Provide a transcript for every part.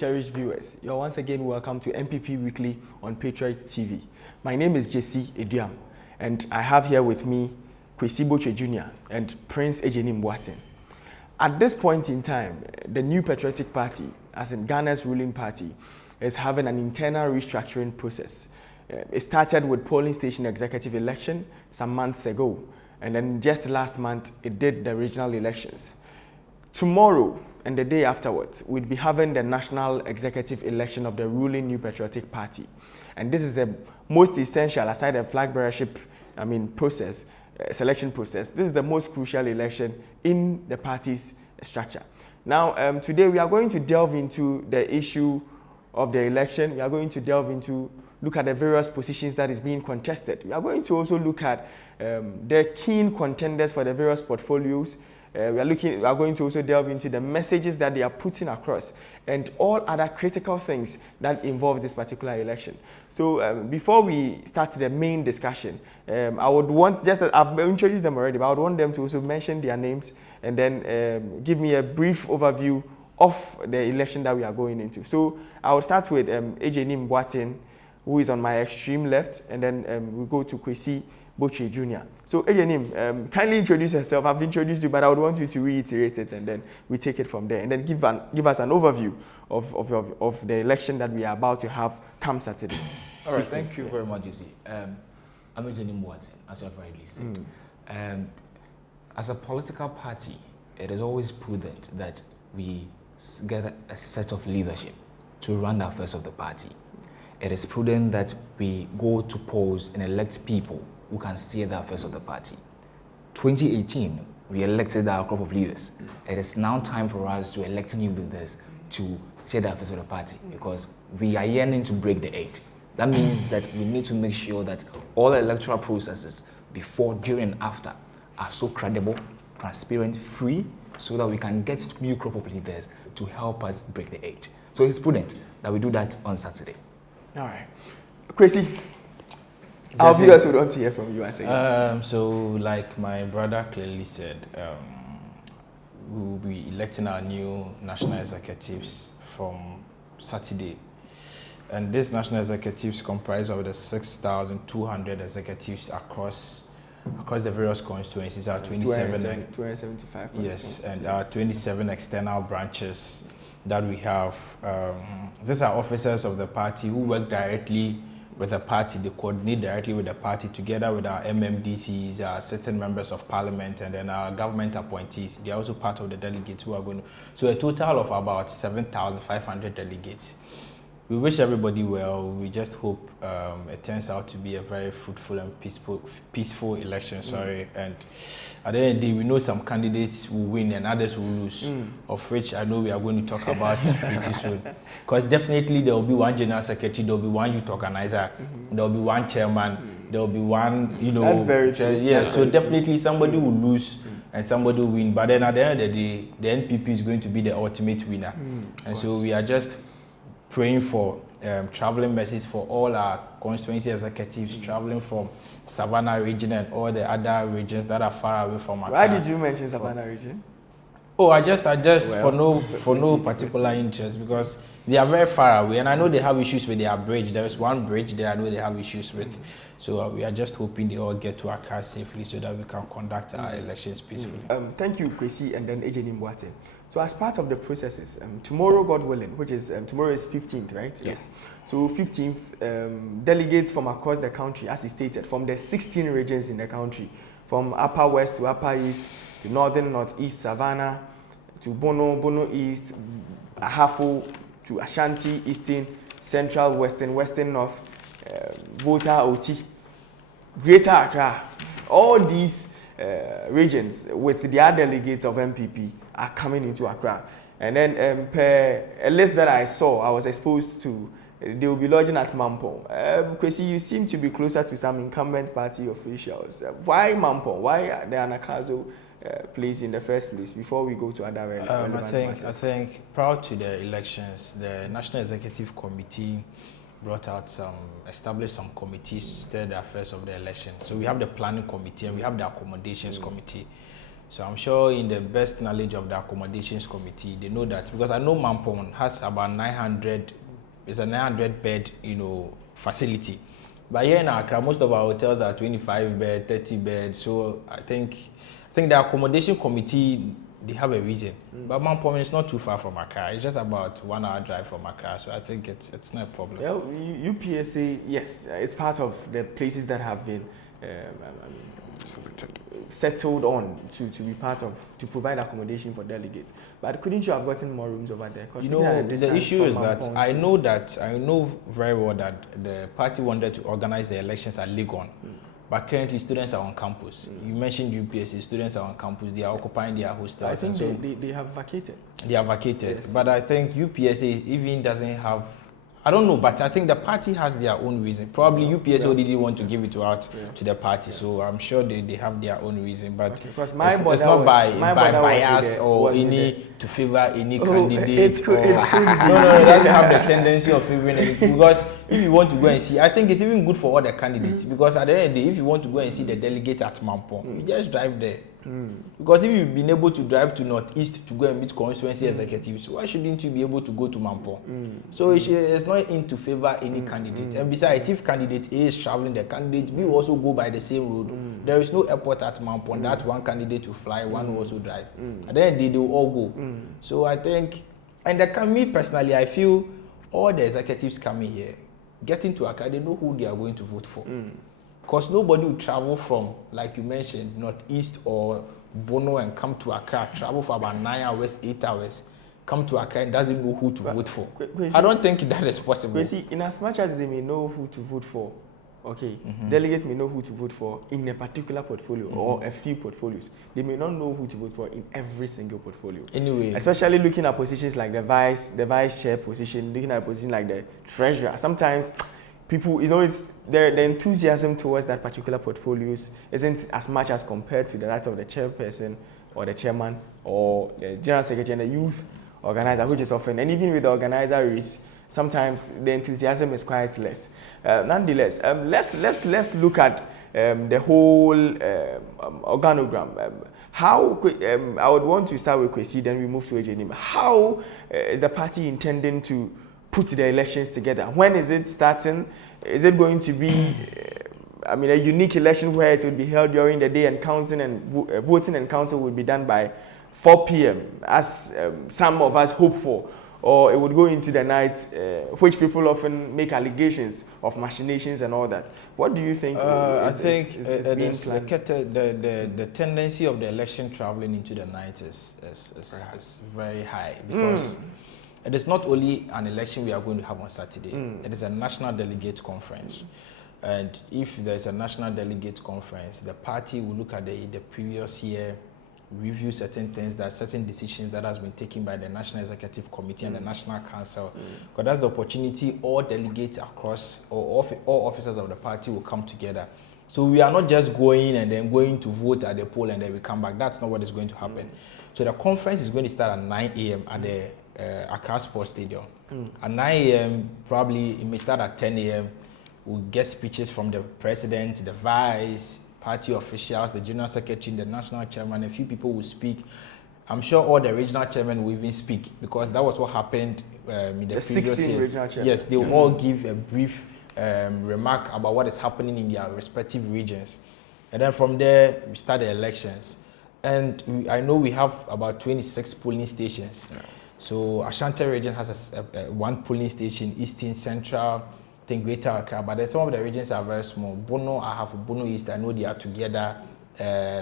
cherished viewers. You're once again welcome to NPP Weekly on Patriot TV. My name is Jesse Eduam, and I have here with me Kwesi Boche Jr. and Prince Ejenim Boateng. At this point in time, the New Patriotic Party, as in Ghana's ruling party, is having an internal restructuring process. It started with polling station executive election some months ago, and then just last month, it did the regional elections. Tomorrow and the day afterwards, we'll be having the national executive election of the ruling New Patriotic Party. And this is the most essential, aside the flag bearership, process, selection process. This is the most crucial election in the party's structure. Now, today we are going to delve into the issue of the election. We are going to look at the various positions that is being contested. We are going to also look at the keen contenders for the various portfolios. We are going to also delve into the messages that they are putting across and all other critical things that involve this particular election. So before we start the main discussion, I would want, just as I've introduced them already, but I would want them to also mention their names and then give me a brief overview of the election that we are going into. So I will start with Ejenim Boateng, who is on my extreme left, and then we go to Kwesi Boche Jr. So Ejenim, kindly introduce yourself. I've introduced you, but I would want you to reiterate it, and then we take it from there. And then give us an overview of the election that we are about to have come Saturday. All right, thank you very much, Jesse. I'm Ejenim Boateng, as you have rightly said. As a political party, it is always prudent that we get a set of leadership to run the affairs of the party. It is prudent that we go to polls and elect people who can steer the affairs of the party. 2018, we elected our crop of leaders. It is now time for us to elect new leaders to steer the affairs of the party because we are yearning to break the 8. That means that we need to make sure that all electoral processes before, during, and after are so credible, transparent, free, so that we can get new crop of leaders to help us break the 8. So it's prudent that we do that on Saturday. All right. Kwesi, our viewers would want to hear from you once again. So like my brother clearly said, we will be electing our new national executives from Saturday. And these national executives comprise of the 6,200 executives across the various constituencies, our 275. Yes, and our 27 external branches that we have. These are officers of the party who work directly with the party. They coordinate directly with the party together with our MMDCs, our certain members of parliament, and then our government appointees. They are also part of the delegates who are going to. So a total of about 7,500 delegates. We wish everybody well. We just hope it turns out to be a very fruitful and peaceful election. And at the end of the day, we know some candidates will win and others will lose, of which I know we are going to talk about pretty soon. Because definitely there will be one general secretary, there will be one youth organizer, there will be one chairman, there will be one, That's very true. Yeah, so definitely somebody will lose and somebody will win. But then at the end of the day, the NPP is going to be the ultimate winner. And so we are just praying for traveling messages for all our constituency executives traveling from Savannah region and all the other regions that are far away from Accra. Why did you mention Savannah region? Oh, I just for no particular interest because they are very far away and I know they have issues with their bridge. There is one bridge there I know they have issues with. So we are just hoping they all get to Accra safely so that we can conduct our elections peacefully. Thank you, Kwesi, and then Ejenim Boateng. So as part of the processes, tomorrow, God willing, which is tomorrow is 15th, right? Yes. So 15th, delegates from across the country, as he stated, from the 16 regions in the country, from Upper West to Upper East, to Northern, Northeast, Savannah, to Bono East, Ahafo, to Ashanti, Eastern, Central, Western North, Volta, Oti, Greater Accra, all these regions with their delegates of MPP are coming into Accra. And then per a list that I saw, I was exposed to, they will be lodging at Mampong. Kwesi, you seem to be closer to some incumbent party officials. Why Mampong? Why the Anakazo place in the first place before we go to other relevant I think prior to the elections, the National Executive Committee established some committees to steer the affairs of the election. So we have the planning committee and we have the accommodations committee. So I'm sure in the best knowledge of the accommodations committee, they know that, because I know Mampong has about 900, it's a 900 bed, facility. But here in Accra, most of our hotels are 25 bed, 30 bed. So I think the accommodation committee, they have a reason. But Mampong is not too far from Accra. It's just about 1 hour drive from Accra. So I think it's not a problem. Well, UPSA, yes, it's part of the places that have been settled on to be part of, to provide accommodation for delegates. But couldn't you have gotten more rooms over there? The issue is that I know very well that the party wanted to organize the elections at Legon. But currently, students are on campus. You mentioned UPSC, students are on campus. They are occupying their hostels. I think so they have vacated. They are vacated. Yes. But I think UPSC even doesn't have, I don't know, but I think the party has their own reason. Probably UPSC didn't want to give it out to the party. So I'm sure they have their own reason. But it's not by bias or to favor any candidate. No, it doesn't have the tendency of favoring any. Because if you want to go and see, I think it's even good for all the candidates. Because at the end of the day, if you want to go and see the delegate at Mampong, you just drive there. Because if you've been able to drive to Northeast to go and meet constituency executives, why shouldn't you be able to go to Mampong? So it's not in to favor any candidate. And besides, if candidate A is traveling, the candidate B will also go by the same road. There is no airport at Mampong that one candidate will fly, one will also drive. At the end of the day, they will all go. So I think, and me personally, I feel all the executives coming here, getting to Accra, they know who they are going to vote for. Because nobody will travel from, like you mentioned, Northeast or Bono and come to Accra, travel for about 9 hours, 8 hours, come to Accra and doesn't know who to vote for. I don't think that is possible. See, in as much as they may know who to vote for, delegates may know who to vote for in a particular portfolio or a few portfolios. They may not know who to vote for in every single portfolio. Anyway, especially looking at positions like the vice chair position, looking at a position like the treasurer. Sometimes people, it's the enthusiasm towards that particular portfolios isn't as much as compared to that of the chairperson or the chairman or the general secretary and the youth organizer, which is often, and even with the organizer race, sometimes the enthusiasm is quite less. Nonetheless, let's look at the whole organogram. I would want to start with Kwesi, then we move to Ejenim. How is the party intending to put the elections together? When is it starting? Is it going to be, a unique election where it will be held during the day and counting and voting and counting will be done by 4 p.m. as some of us hope for? Or it would go into the night, which people often make allegations of machinations and all that. What do you think? I think the tendency of the election traveling into the night is very high, because it is not only an election we are going to have on Saturday. It is a national delegate conference. And if there's a national delegate conference, the party will look at the previous year, review certain decisions that has been taken by the National Executive Committee and the National Council. Because that's the opportunity all delegates across, or all officers of the party will come together. So we are not just going and then going to vote at the poll and then we come back. That's not what is going to happen. So the conference is going to start at 9 a.m. at the Accra Sports Stadium. At 9 a.m., probably it may start at 10 a.m. We'll get speeches from the president, the vice, party officials, the general secretary, the national chairman. A few people will speak. I'm sure all the regional chairmen will even speak, because that was what happened in the previous year. Regional chairmen. Yes, they will all give a brief remark about what is happening in their respective regions. And then from there, we start the elections. And I know we have about 26 polling stations. So Ashanti region has one polling station, Eastern, Central, I think Greater Accra, but some of the regions are very small. Bono, I have Bono East, I know they are together.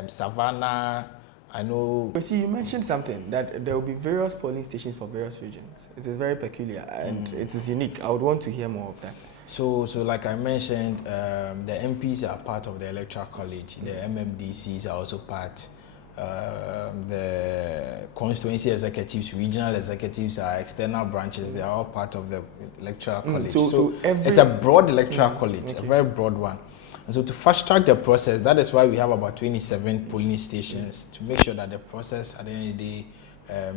Savannah, I know. You see, you mentioned something, that there will be various polling stations for various regions. It is very peculiar and it is unique. I would want to hear more of that. So like I mentioned, the MPs are part of the Electoral College. The MMDCs are also part. The constituency executives, regional executives are external branches. They are all part of the electoral college. So it's a broad electoral college, a very broad one. And so to fast track the process, that is why we have about 27 polling stations, to make sure that the process at the end of the day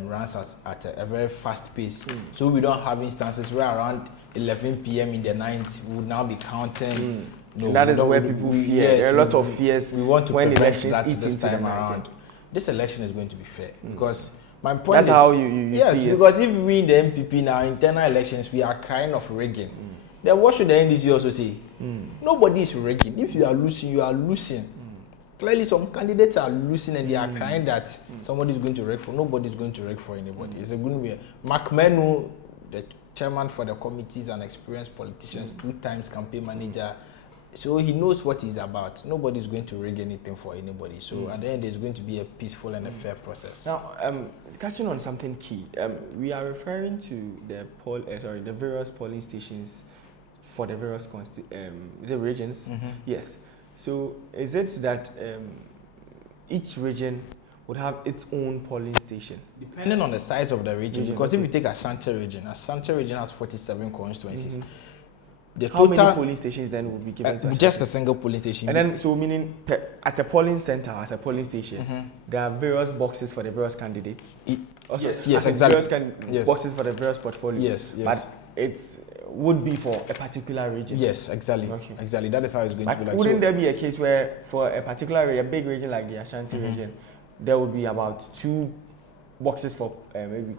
runs at a very fast pace. So we don't have instances where around 11 p.m. in the night we will now be counting. No, that is where people fear. There are a lot of fears we want to when prevent elections that eat this into time the around. this election is going to be fair because my point That's is how you yes, see it. because if we win the MPP in our internal elections, we are crying of rigging. Then what should the NDC also say? Nobody is rigging. If you are losing, you are losing. Clearly, some candidates are losing and they are crying that somebody is going to rig for. Nobody is going to rig for anybody. It's going to be Mark Menu, the chairman for the committees, an experienced politician, 2 times campaign manager. So he knows what he's about. Nobody is going to rig anything for anybody. So at the end, there's going to be a peaceful and a fair process. Now, catching on something key, we are referring to the various polling stations for the various the regions. Yes. So is it that each region would have its own polling station? Depending on the size of the region, because if you take Ashanti region has 47 constituencies. How many polling stations then would be given to Ashanti? Just a single polling station. And then, so meaning at a polling center, as a polling station, there are various boxes for the various candidates. Yes, exactly. Various boxes for the various portfolios. Yes. But it would be for a particular region. Yes, exactly. Okay. Exactly. That is how it's going to be like. Wouldn't there be a case where for a particular region, a big region like the Ashanti region, there would be about 2 boxes for maybe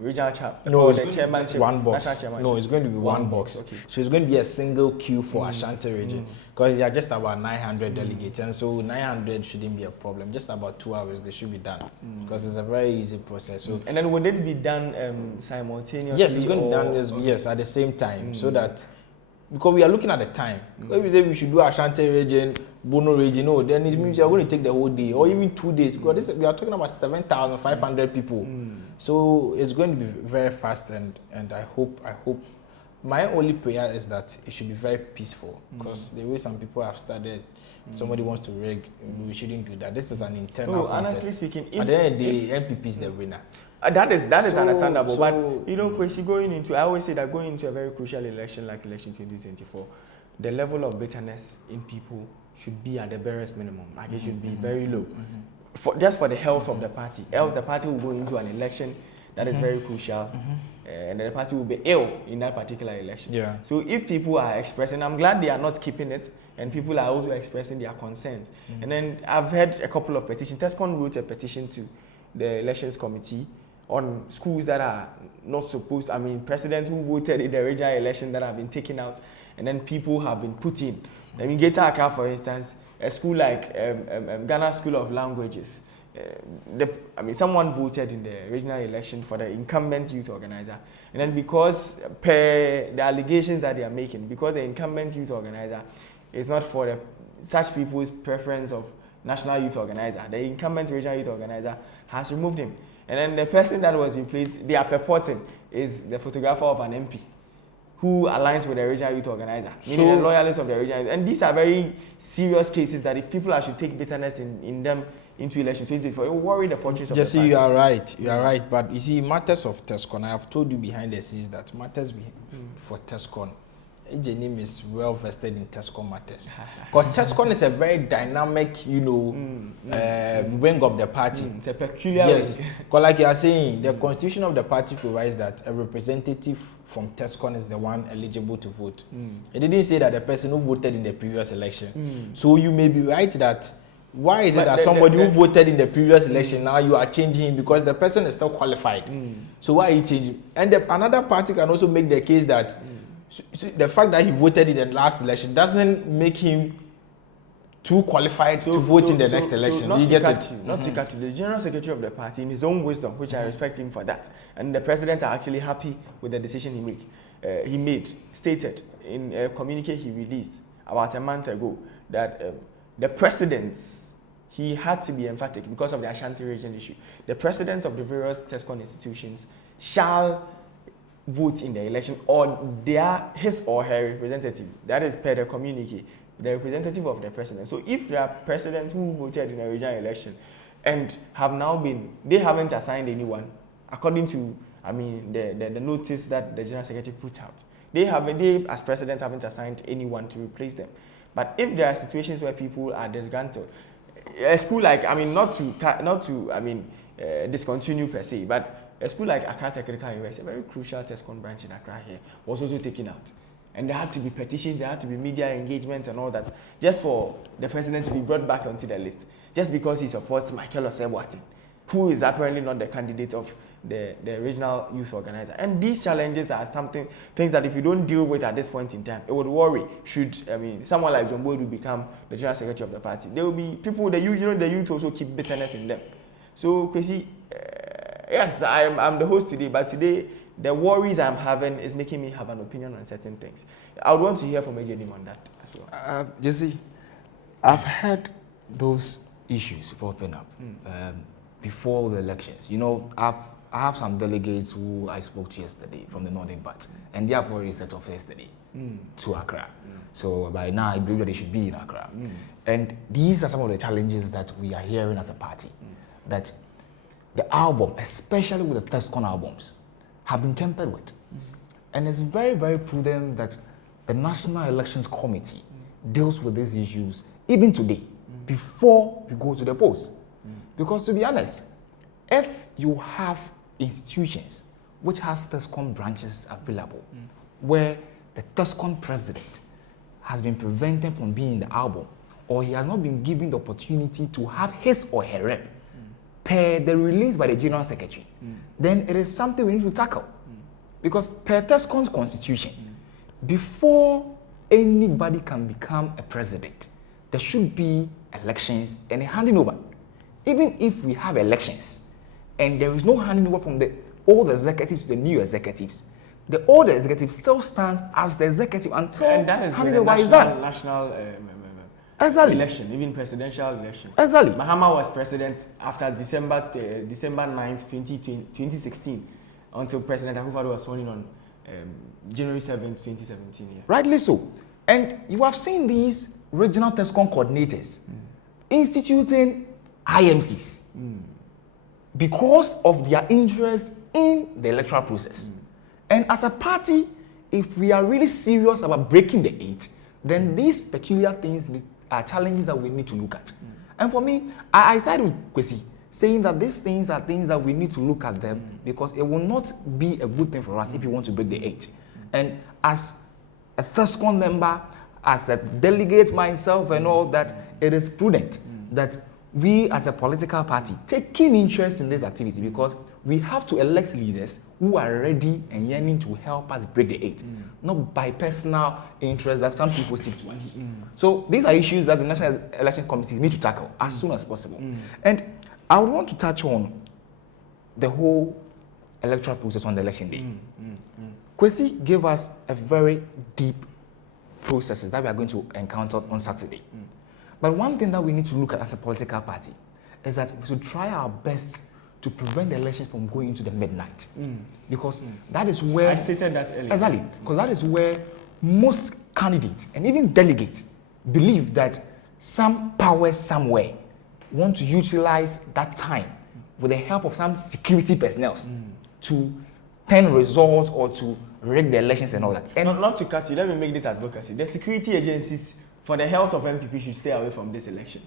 regional no, the chairmanship, one box. No, it's going to be one box. Okay. So it's going to be a single queue for Ashanti region because there are just about 900 delegates, and so 900 shouldn't be a problem. Just about 2 hours they should be done because it's a very easy process. So and then would it be done simultaneously? yes, it's going to be done yes at the same time so that. Because we are looking at the time. If we say we should do Ashanti region, Bono region, no, then it means we are going to take the whole day or even 2 days. Because we are talking about 7,500 people. So it's going to be very fast, and I hope. My only prayer is that it should be very peaceful. Because the way some people have started, somebody wants to rig, we shouldn't do that. This is an internal contest. Honestly speaking, at the end of the day, NPP is the winner. That is understandable, but Kwesi, I always say that going into a very crucial election like election 2024, the level of bitterness in people should be at the barest minimum. Like it should be very low, just for the health of the party. Else the party will go into an election that is very crucial, and the party will be ill in that particular election. Yeah. So if people are expressing, I'm glad they are not keeping it, and people are also expressing their concerns. And then I've heard a couple of petitions. Tescon wrote a petition to the elections committee on schools that are not supposed, presidents who voted in the regional election that have been taken out, and then people have been put in. Greater Accra, for instance, a school like Ghana School of Languages, someone voted in the regional election for the incumbent youth organizer, and then because per the allegations that they are making, because the incumbent youth organizer is not for such people's preference of national youth organizer, the incumbent regional youth organizer has removed him. And then the person that was replaced, they are purporting, is the photographer of an MP who aligns with the regional youth organizer, meaning the loyalists of the regional. And these are very serious cases that if people should take bitterness in them into election 2024, it will worry the fortunes of the party. Jesse, you are right. You are right. But you see, matters of Tescon, I have told you behind the scenes that matters for Tescon, Ejenim is well vested in Tescon matters. Because Tescon is a very dynamic, wing of the party. It's a peculiar yes. wing. Because like you are saying, the constitution of the party provides that a representative from Tescon is the one eligible to vote. It didn't say that the person who voted in the previous election. So you may be right that why is it that somebody who voted in the previous election now you are changing him because the person is still qualified? So why are you changing? And another party can also make the case that so the fact that he voted in the last election doesn't make him too qualified to vote in the next election. Not you to get cut it? you, not to cut you. The general secretary of the party, in his own wisdom, which I respect him for that, and the president are actually happy with the decision he made, stated in a communique he released about a month ago that the presidents, he had to be emphatic because of the Ashanti region issue. The presidents of the various Tescon institutions shall vote in the election, or his or her representative, that is per the communique, the representative of the president. So if there are presidents who voted in a regional election and they haven't assigned anyone, according to the notice that the general secretary put out, they as presidents haven't assigned anyone to replace them. But if there are situations where people are disgruntled, a school like not to discontinue per se, but a school like Accra Technical University, a very crucial Tescon branch in Accra here, was also taken out. and there had to be petitions, there had to be media engagement and all that, just for the president to be brought back onto the list, just because he supports Michael Osei-Boateng, who is apparently not the candidate of the regional youth organizer. And these challenges are things that if you don't deal with at this point in time, it would worry. Someone like John Boyd will become the general secretary of the party, there will be people, the youth also keep bitterness in them. So, Kwesi, yes, I'm the host today, but today the worries I'm having is making me have an opinion on certain things. I would want to hear from AJD on that as well. Jesse, I've heard those issues popping up before the elections. I have some delegates who I spoke to yesterday from the northern part, and they have already set off yesterday to Accra. So by now, I believe that they should be in Accra. And these are some of the challenges that we are hearing as a party, that the album, especially with the TESCON albums, have been tampered with. And it's very, very prudent that the National Elections Committee deals with these issues even today, before we go to the polls. Because to be honest, if you have institutions which has TESCON branches available, where the TESCON president has been prevented from being in the album, or he has not been given the opportunity to have his or her rep per the release by the general secretary, then it is something we need to tackle. Because per TESCON's constitution, before anybody can become a president, there should be elections and a handing over. Even if we have elections and there is no handing over from the old executives to the new executives, the old executive still stands as the executive until handing over is done. National exactly. Election, even presidential election. Exactly. Mahama was president after December 9th, 2016, until President Akufo-Addo was sworn in on January 7th, 2017. Yeah. Rightly so. And you have seen these regional TESCON coordinators instituting IMCs because of their interest in the electoral process. And as a party, if we are really serious about breaking the eight, then these peculiar things are challenges that we need to look at. And for me, I sided with Kwesi, saying that these things are things that we need to look at them because it will not be a good thing for us if we want to break the eight. And as a TESCON member, as a delegate myself and all that, it is prudent that we as a political party take keen interest in this activity because we have to elect leaders who are ready and yearning to help us break the eight, not by personal interest that some people seek to achieve. So these are issues that the National Election Committee need to tackle as soon as possible. And I would want to touch on the whole electoral process on the election day. Kwesi gave us a very deep processes that we are going to encounter on Saturday. But one thing that we need to look at as a political party is that we should try our best to prevent the elections from going into the midnight. Because that is where... I stated that earlier. Exactly. Because that is where most candidates and even delegates believe that some powers somewhere want to utilize that time with the help of some security personnel to turn results or to rig the elections and all that. And not to cut you, let me make this advocacy. The security agencies, for the health of NPP, should stay away from this election.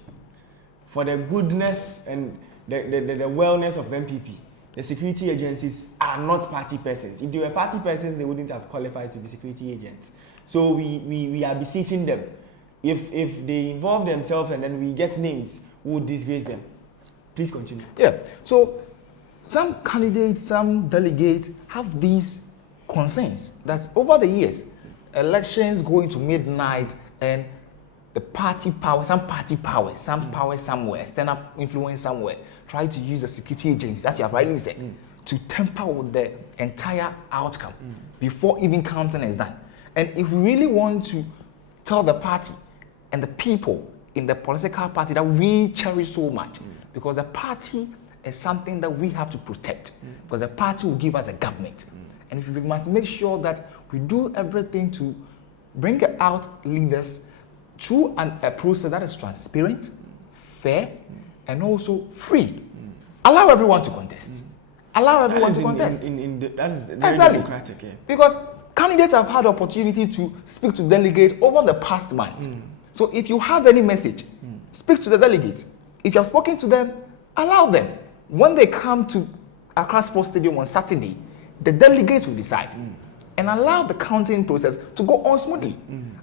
For the goodness and the wellness of NPP, the security agencies are not party persons. If they were party persons, they wouldn't have qualified to be security agents. So we are beseeching them. If they involve themselves and then we get names, we would disgrace them. Please continue. Yeah. So some candidates, some delegates have these concerns that over the years, elections go into midnight and the party power, some power somewhere, external influence somewhere, try to use the security agencies, as you have rightly said, to tamper with the entire outcome before even counting is done. And if we really want to tell the party and the people in the political party that we cherish so much, because the party is something that we have to protect, because the party will give us a government. And if we must make sure that we do everything to bring out leaders through a process that is transparent, fair, and also free. Allow everyone to contest. Allow everyone to contest. That is very democratic. Yeah. Because candidates have had opportunity to speak to delegates over the past month. So if you have any message, speak to the delegates. If you have spoken to them, allow them. When they come to Accra Sports Stadium on Saturday, the delegates will decide. and allow the counting process to go on smoothly.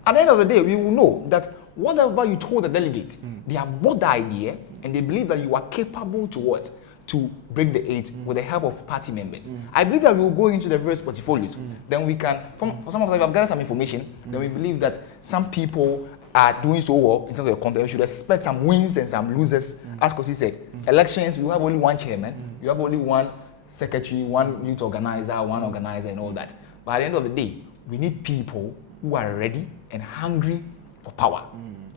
At the end of the day, we will know that whatever you told the delegate, they have bought the idea and they believe that you are capable to what? To break the 8 with the help of party members. I believe that we will go into the various portfolios. Then we can, for some of us, we have gathered some information. Then we believe that some people are doing so well in terms of the content. We should expect some wins and some losers. As Kosi said, elections, we have only one chairman, you have only one secretary, one youth organizer, one organizer, and all that. But at the end of the day, we need people who are ready and hungry for power.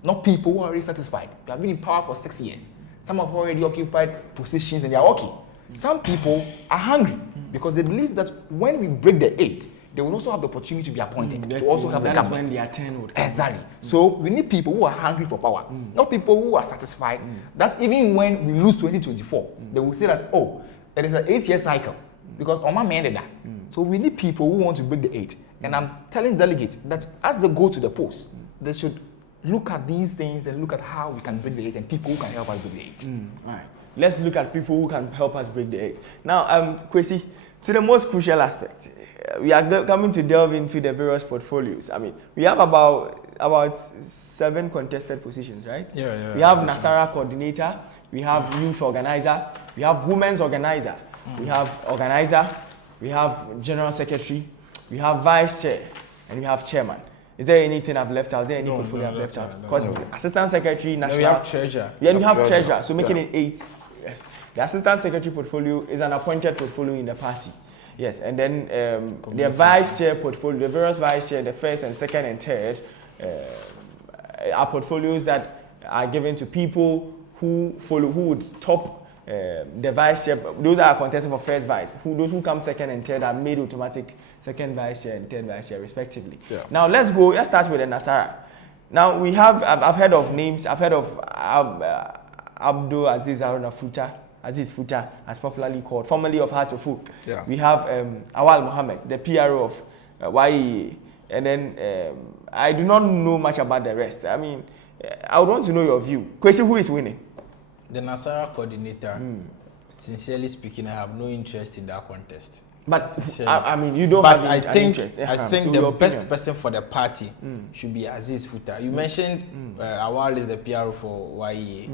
Not people who are already satisfied. They have been in power for 6 years. Some have already occupied positions and they are okay. Some people are hungry because they believe that when we break the 8, they will also have the opportunity to be appointed to also help the government. That is when their turn would come. Exactly. So we need people who are hungry for power, not people who are satisfied. That's even when we lose 2024, they will say that, oh, it is an 8-year cycle because Oma ended that. So we need people who want to break the 8. And I'm telling delegates that as they go to the polls, they should look at these things and look at how we can break the 8 and people who can help us break the 8. All right. Let's look at people who can help us break the 8. Now, Kwesi, to the most crucial aspect, we are coming to delve into the various portfolios. I mean, we have about 7 contested positions, right? Yeah. We have Nasara coordinator, we have youth organizer, we have women's organizer, we have organizer, we have general secretary, we have vice chair, and we have chairman. Is there anything I've left out? Is there any portfolio I've left out? Because assistant secretary, national. We have treasurer. Yeah, we have treasurer. So making it 8. Yes. The assistant secretary portfolio is an appointed portfolio in the party. Yes, and then the vice chair portfolio, the various vice chair, the first and second and third, are portfolios that are given to people who would top the vice chair. Those are contesting for first vice. Those who come second and third are made automatic second vice chair and third vice chair respectively. Yeah. Now let's start with the Nasara. Now we have, I've heard of names, I've heard of Abdul Aziz Haruna Futa, Aziz Futa, as popularly called, formerly of Heart of Folk. Yeah. We have Awal Mohammed, the PRO of YEA. And then I do not know much about the rest. I mean, I would want to know your view. Kwesi, who is winning? The Nasara coordinator, sincerely speaking, I have no interest in that contest. But I mean, you don't have an interest. I think the best person for the party should be Aziz Futa. You mentioned Awal is the PR for YEA.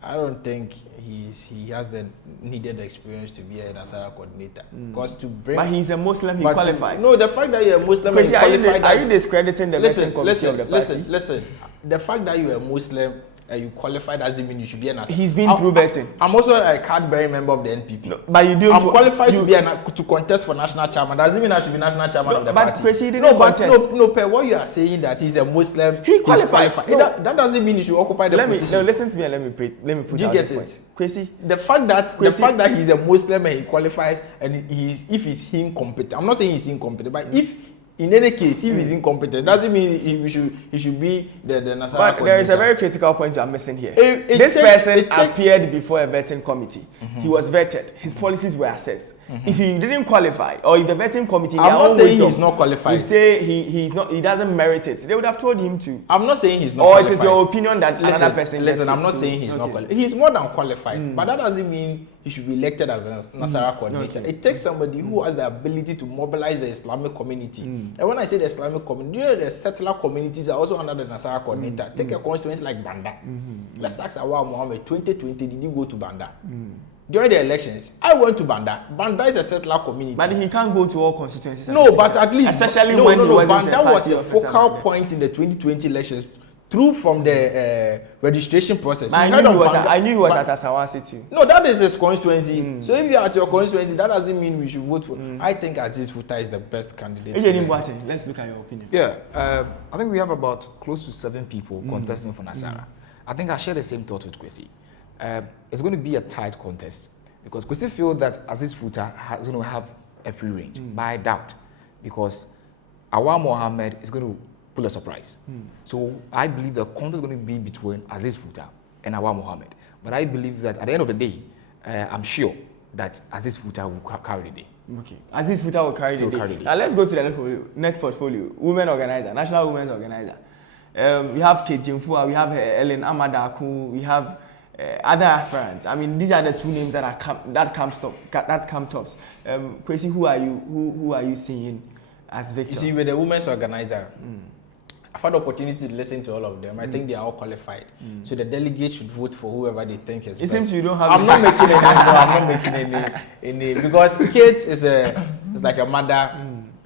I don't think he has the needed experience to be a Nasara coordinator. Because to bring, but he's a Muslim. He qualifies. No, the fact that you're a Muslim and qualified. Are you discrediting the vetting committee of the party? Listen. The fact that you're a Muslim. You qualified doesn't mean you should be an assistant. He's been through betting. I'm also a card-bearing member of the NPP. No, but you do. I'm qualified to contest for national chairman. Doesn't mean I should be national chairman of the party. But what you are saying that he's a Muslim, he qualifies. No. That doesn't mean you should occupy the position. No, listen to me and let me put out this point. Kwesi, the fact that he's a Muslim and he qualifies and if he's incompetent. I'm not saying he's incompetent, but if in any case, if he's incompetent, doesn't mean he should be the Nasara. But there is a very critical point you are missing here. This person appeared before a vetting committee. He was vetted. His policies were assessed. If he didn't qualify, or if the vetting committee, I'm not saying he's not qualified. Would say he doesn't merit it. They would have told him to. I'm not saying he's not qualified. Or it is your opinion that another person. Listen, I'm not saying he's not qualified. He's more than qualified, but that doesn't mean he should be elected as the Nasara coordinator. It takes somebody who has the ability to mobilize the Islamic community. And when I say the Islamic community, the settler communities are also under the Nasara coordinator. Take a constituency like Banda. Let's ask Awal Mohammed, 2020, did you go to Banda? During the elections, I went to Banda. Banda is a settler community. But he can't go to all constituencies. No, but at least, especially when Banda was a focal point in the 2020 elections. Through from the registration process. I knew he was at Asawasi too. No, that is his constituency. So if you are at your constituency, that doesn't mean we should vote for. I think Aziz Futa is the best candidate. Let's look at your opinion. Yeah, I think we have about close to 7 people contesting for Nasara. I think I share the same thought with Kwesi. It's going to be a tight contest because Kwesi feels that Aziz Futa is going to have a free range. But I doubt because Awal Mohammed is going to pull a surprise. So I believe the contest is going to be between Aziz Futa and Awal Mohammed. But I believe that at the end of the day, I'm sure that Aziz Futa will carry the day. Okay. Aziz Futa will carry the day. Now let's go to the next portfolio. Women organizer, National Women's Organizer. We have Kate Jimfua, we have Ellen Amadaku, we have other aspirants. I mean, these are the 2 names that come tops. Kwesi, who are you seeing as Victor. You see, with the women's organizer, I've had the opportunity to listen to all of them. I think they are all qualified. So the delegates should vote for whoever they think is best. It seems you don't have. I'm not making any. No, I'm not making any because Kate is like a mother.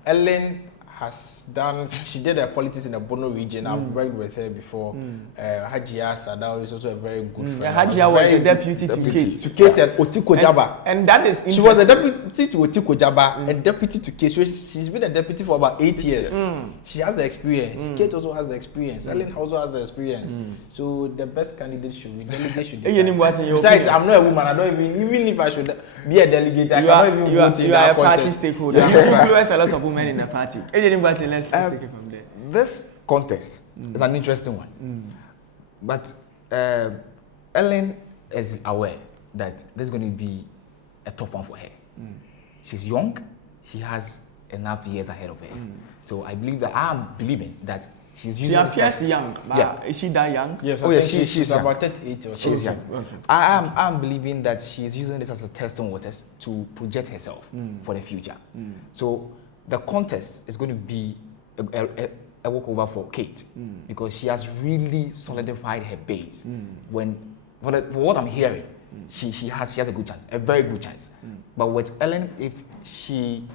Ellen has done. She did her politics in the Bono region. I've worked with her before. Hajia Sadao is also a very good friend. Hajia was the deputy to Kate. To Kate and Otiko Jaba. And that is she was a deputy to Otiko Jaba and deputy to Kate. So she's been a deputy for about 8 years. She has the experience. Kate also has the experience. Ellen also has the experience. So the best candidate should be delegate should decide. Besides, I'm not a woman. I don't even if I should be a delegate, I cannot even vote in that contest. You are a party stakeholder. You influence a lot of women in the party. Let's take it from there. This contest is an interesting one. But Ellen is aware that this is going to be a tough one for her. She's young. She has enough years ahead of her. So I believe that I'm believing that she's using. She appears young. But is she that young? Yes. She's about 38 or so. She's young. Okay. I'm believing that she's using this as a test on waters to project herself for the future. So the contest is going to be a walkover for Kate because she has really solidified her base. For what I'm hearing, she has a good chance, a very good chance. But with Ellen, if she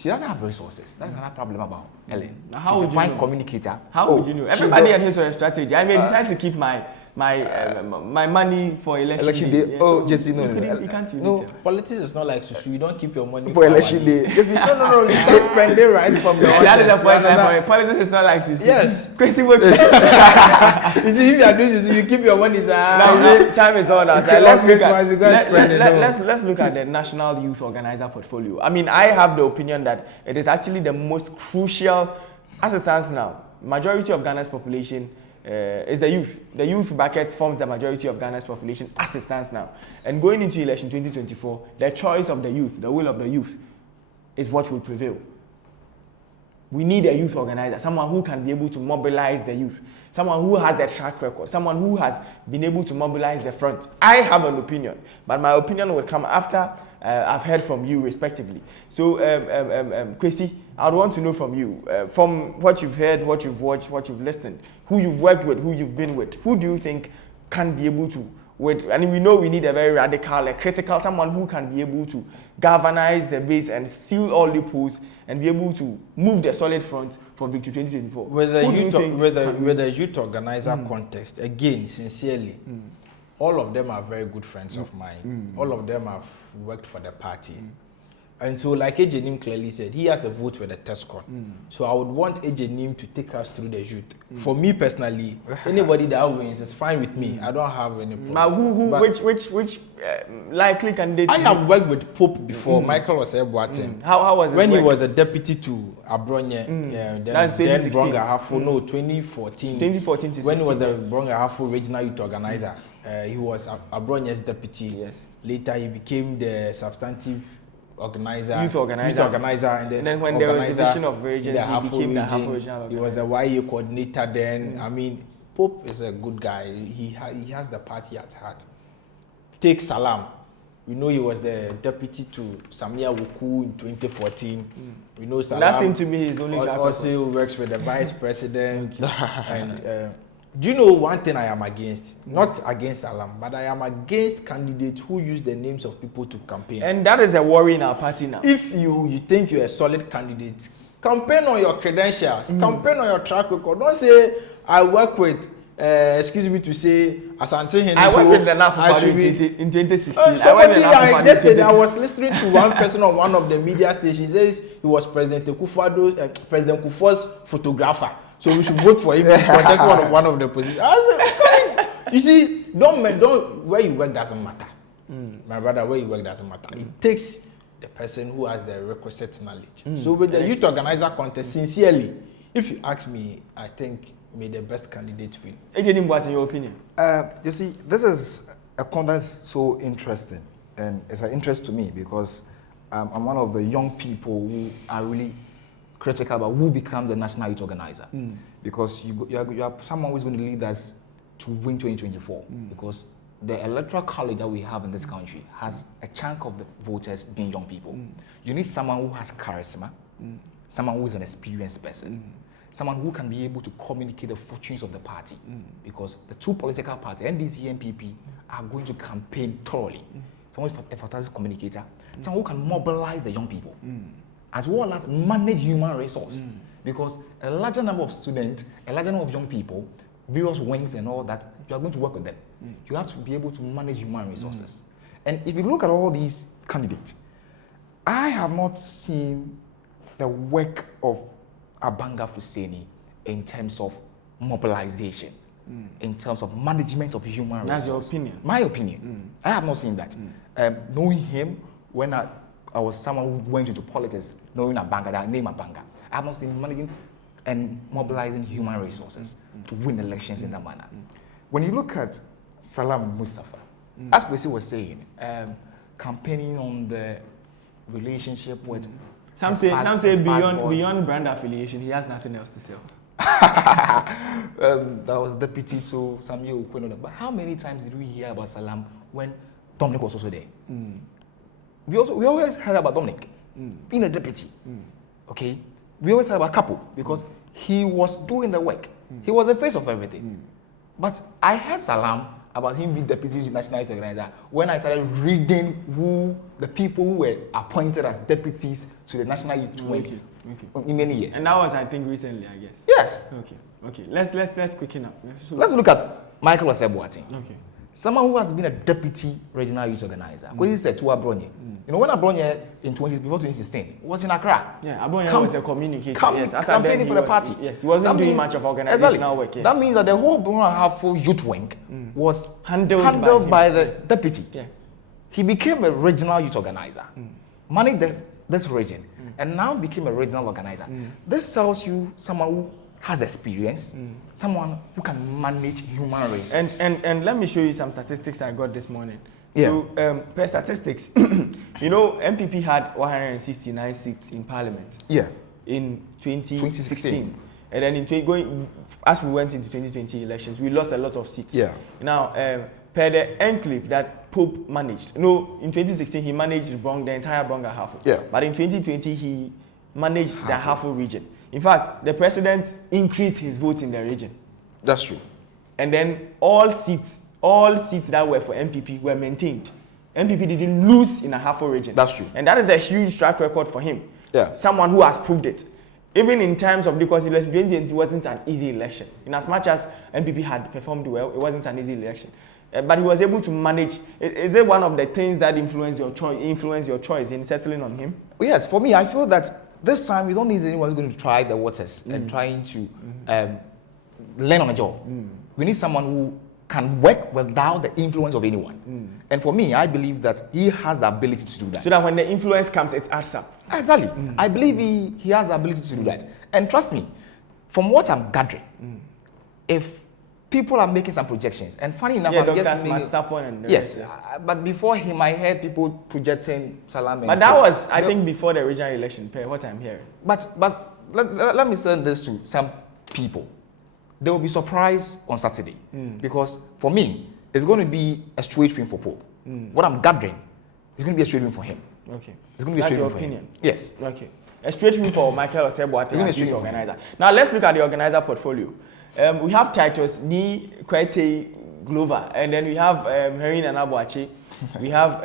doesn't have resources, that's another problem about Ellen. She's a fine communicator. How would you know? Everybody had his strategy. I may decide to keep my money for election day. Oh, Jesse, no. You can't really tell. Politics is not like sushi. You don't keep your money for election day. No. You start spending right from the that is the point. Politics is not like sushi. Yes. Crazy what you see, if you are doing sushi, you keep your money. Time is on us. Let's look at the National Youth Organizer portfolio. I mean, I have the opinion that it is actually the most crucial, as it stands now. Majority of Ghana's population is the youth. The youth bracket forms the majority of Ghana's population as it stands now. And going into election 2024, the choice of the youth, the will of the youth, is what will prevail. We need a youth organizer, someone who can be able to mobilize the youth, someone who has the track record, someone who has been able to mobilize the front. I have an opinion, but my opinion will come after I've heard from you respectively. So, Kwesi, I would want to know from you, from what you've heard, what you've watched, what you've listened, who you've worked with, who you've been with, who do you think can be able to, and we know we need a very radical, a critical, someone who can be able to galvanize the base and seal all loopholes and be able to move the solid front for Victory 2024. With the youth organizer context, again, sincerely, all of them are very good friends of mine. All of them have worked for the party. And so, like Ejenim clearly said, he has a vote with the TESCON. So I would want Ejenim to take us through the youth. For me personally, anybody that wins is fine with me. I don't have any problem. Now, which likely candidate? I have worked with Pope before. Michael was Boateng. How was it? When he was a deputy to Abronye, that's 2016. Bronga Hafo, no, 2014. 2014 to 16. When he was the Bronga Hafo regional youth organizer, he was Abronye's deputy. Yes. Later, he became the substantive organizer, youth organizer, and then when there was division of regions, he became the Hafo regional organizer. He was the YA coordinator then. I mean, Pope is a good guy. He has the party at heart. Take Salam. We know he was the deputy to Samia Wuku in 2014. We know Salam. That seemed to be his only job. Also works with the vice president. And do you know one thing I am against? Not against Salam, but I am against candidates who use the names of people to campaign. And that is a worry in our party now. If you think you're a solid candidate, campaign on your credentials, campaign on your track record. Don't say, I work with, excuse me to say, Asante Henry. I worked with the NAF in 2016. Yesterday, I was listening to one person on one of the media stations. He says he was President Kufuor's photographer. So we should vote for him to contest one of the positions. I said, you see, don't where you work doesn't matter. My brother, where you work doesn't matter. It takes the person who has the requisite knowledge. So with the youth organizer contest, sincerely, if you ask me, I think may the best candidate win. Ejenim, what's in your opinion? You see, this is a contest so interesting, and it's an interest to me because I'm one of the young people who are really critical about who becomes the national youth organizer, because you are someone who's going to lead us to win 2024, because the electoral college that we have in this country has a chunk of the voters being young people. You need someone who has charisma, someone who is an experienced person, someone who can be able to communicate the fortunes of the party, because the two political parties, NDC and NPP, are going to campaign thoroughly. Someone who is a fantastic communicator, someone who can mobilize the young people, as well as manage human resource, because a larger number of students, a larger number of young people, various wings and all that, you are going to work with them. You have to be able to manage human resources. And if you look at all these candidates, I have not seen the work of Abanga Fuseni in terms of mobilization, in terms of management of human resources. That's your opinion? My opinion. I have not seen that. Knowing him, when I was someone who went into politics, knowing Abanga, that name Abanga, I have not seen him managing and mobilizing human resources to win elections in that manner. When you look at Salam Mustafa, as Kwesi was saying, campaigning on the relationship with some say beyond brand affiliation, he has nothing else to sell. That was deputy to Samuel Ukwenoda. But how many times did we hear about Salam when Dominic was also there? We always heard about Dominic being a deputy. Okay, we always heard about Kapo because he was doing the work. He was the face of everything. But I heard Salam about him being deputy national youth organizer when I started reading who the people who were appointed as deputies to the national youth wing in many years. And that was, I think, recently, I guess. Yes. Okay. Let's quicken up. Let's look at Michael Oseboating. Okay. Someone who has been a deputy regional youth organizer. Because he said to Abronye. You know, when Abronye before 2016 was in Accra. Yeah, Abronye was a communicator. Yes, campaigning for the party. Yes, he wasn't doing much of organizational work. Yeah. That means that the whole 1.5 youth wing was handled by the deputy. Yeah. He became a regional youth organizer, managed this region, and now became a regional organizer. This tells you someone who has experience, someone who can manage human resources. And let me show you some statistics I got this morning. Yeah. So, per statistics, you know, MPP had 169 seats in Parliament. Yeah. In 2016. And then as we went into 2020 elections, we lost a lot of seats. Yeah. Now, per the enclave that Pope managed, no, in 2016 he managed the entire Bronga Hafo. Yeah. But in 2020 he managed the Hafo region. In fact, the president increased his vote in the region. That's true. And then all seats that were for MPP were maintained. MPP didn't lose in a Hafo region. That's true. And that is a huge track record for him. Yeah. Someone who has proved it. Even in terms of, because election 2020 wasn't an easy election. In as much as MPP had performed well, it wasn't an easy election. But he was able to manage. Is it one of the things that influenced your choice in settling on him? Yes, for me, I feel that this time we don't need anyone who's going to try the waters and trying to learn on a job. We need someone who can work without the influence of anyone. And for me, I believe that he has the ability to do that. So that when the influence comes, it adds up. Exactly. I believe he has the ability to do that. And trust me, from what I'm gathering, if people are making some projections, and funny enough, yeah, I'm just yes, but before him, I heard people projecting Salam. But that was, I think, before the regional election, per what I'm hearing. But let me say this to some people. They will be surprised on Saturday because for me, it's going to be a straight win for Pope. What I'm gathering, it's going to be a straight win for him. Okay. It's going to be a straight win for him. opinion. Yes. Okay. A straight win for Michael Oseboating as youth organizer. Now let's look at the organizer portfolio. We have Titus Ni Kwete Glover, and then we have Herin Anabuache. We have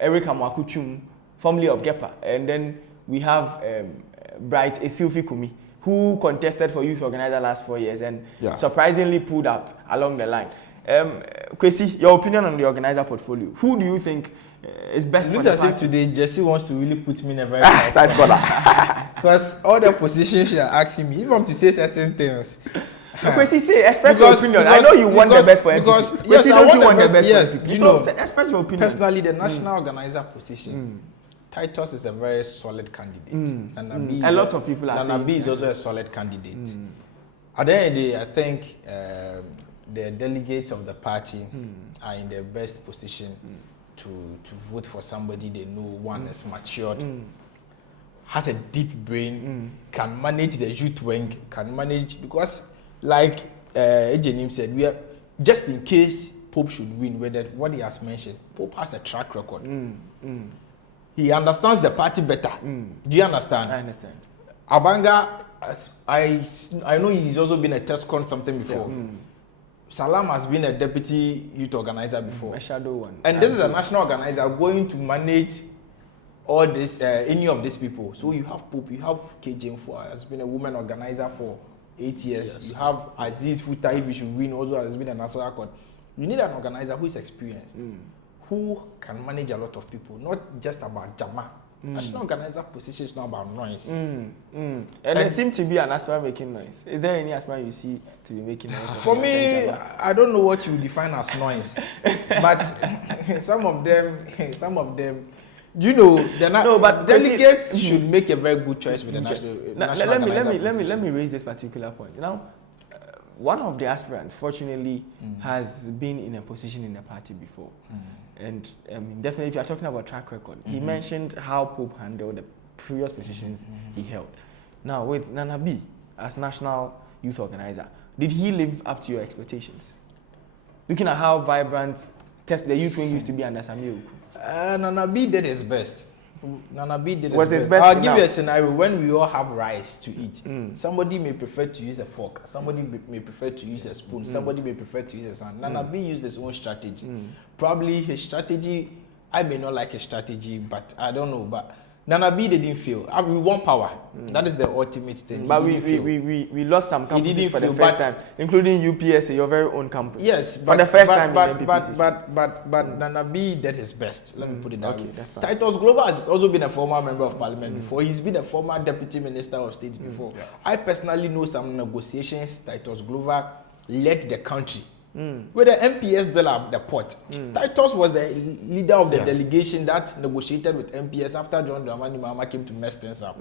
Eric Amwakuchum, formerly of Gepa, and then we have Bright Esilfi Kumi, who contested for youth organizer last 4 years and surprisingly pulled out along the line. Kwesi, your opinion on the organizer portfolio. Who do you think is best for the party? It looks as if today Jesse wants to really put me in a very tight corner. Because all the positions you are asking me, if I'm to say certain things. Kwesi, say, express your opinion. I know you want the best for MPP. Yes, Kwesi, I don't you want the best yes, for MPP? you know, so express your opinion. Personally, the national organizer position, Titus is a very solid candidate. A lot of people are saying Nana B is also a solid candidate. At the end of the day, I think the delegates of the party are in the best position to vote for somebody they know, one is matured, has a deep brain, can manage the youth wing, can manage, because like Ejenim said, we are just in case Pope should win, whether what he has mentioned, Pope has a track record. He understands the party better. Do you understand? I understand. Abanga, I know he's also been a TESCON something before. Salam has been a deputy youth organizer before. A shadow one. And this is a national organizer going to manage all this, any of these people. So you have Pope, you have KJ Mfua, has been a woman organizer for 8 years. Yes. You have Aziz Futa, if you should win, also has been a national record. You need an organizer who is experienced, who can manage a lot of people, not just about Jama. National organizer position is not about noise. And there seems to be an aspirant making noise. Is there any aspirant you see to be making noise? For me, I don't know what you define as noise, but some of them, you know, they're not. No, but delegates should make a very good choice with the national. Let me raise this particular point. Now, one of the aspirants, fortunately, has been in a position in the party before. And definitely, if you are talking about track record, he mentioned how Pope handled the previous positions he held. Now, with Nana B as national youth organizer, did he live up to your expectations? Looking at how vibrant the youth wing used to be under Samuel. Nana B did his best. Nana B did his best. I'll give you a scenario when we all have rice to eat. Somebody may prefer to use a fork. Somebody may prefer to use a spoon. Somebody may prefer to use a sand. Nana B used his own strategy. Probably his strategy, I may not like his strategy, but I don't know. But Nana B didn't fail. We want power. That is the ultimate thing. But we lost some campuses for the first time, including UPS, your very own campus. Yes, but, for the first time. But Nana B did his best. Let me put it that way. Titus Glover has also been a former member of parliament before. He's been a former deputy minister of state before. I personally know some negotiations Titus Glover led the country. With the MPS deal the pot. Titus was the leader of the delegation that negotiated with MPS after John Dramani Mahama came to mess things up.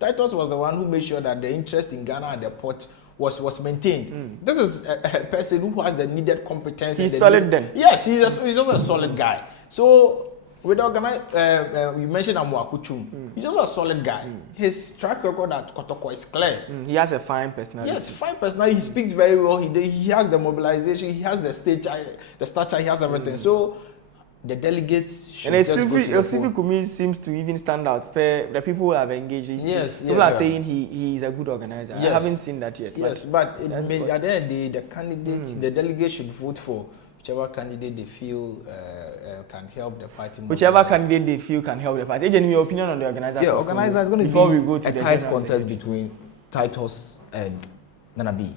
Titus was the one who made sure that the interest in Ghana and the port was maintained. This is a person who has the needed competence. He's solid then. Yes, he's also a solid guy. So with the you mentioned Amwakuchum. He's also a solid guy. His track record at Kotoko is clear. He has a fine personality. Yes, fine personality. He speaks very well. He has the mobilization. He has the stature. He has everything. So the delegates should just go to the Elsifi Kumi seems to even stand out. The people who have engaged. People are saying he is a good organizer. Yes. I haven't seen that yet. Yes, but at the end of the day, the candidates, the delegates should vote for whichever candidate they feel can help the party. Whichever candidate they feel can help the party. Agent, your opinion on the organizer? Yeah, organizer is going to be we go to a tight contest between Titus and Nana B.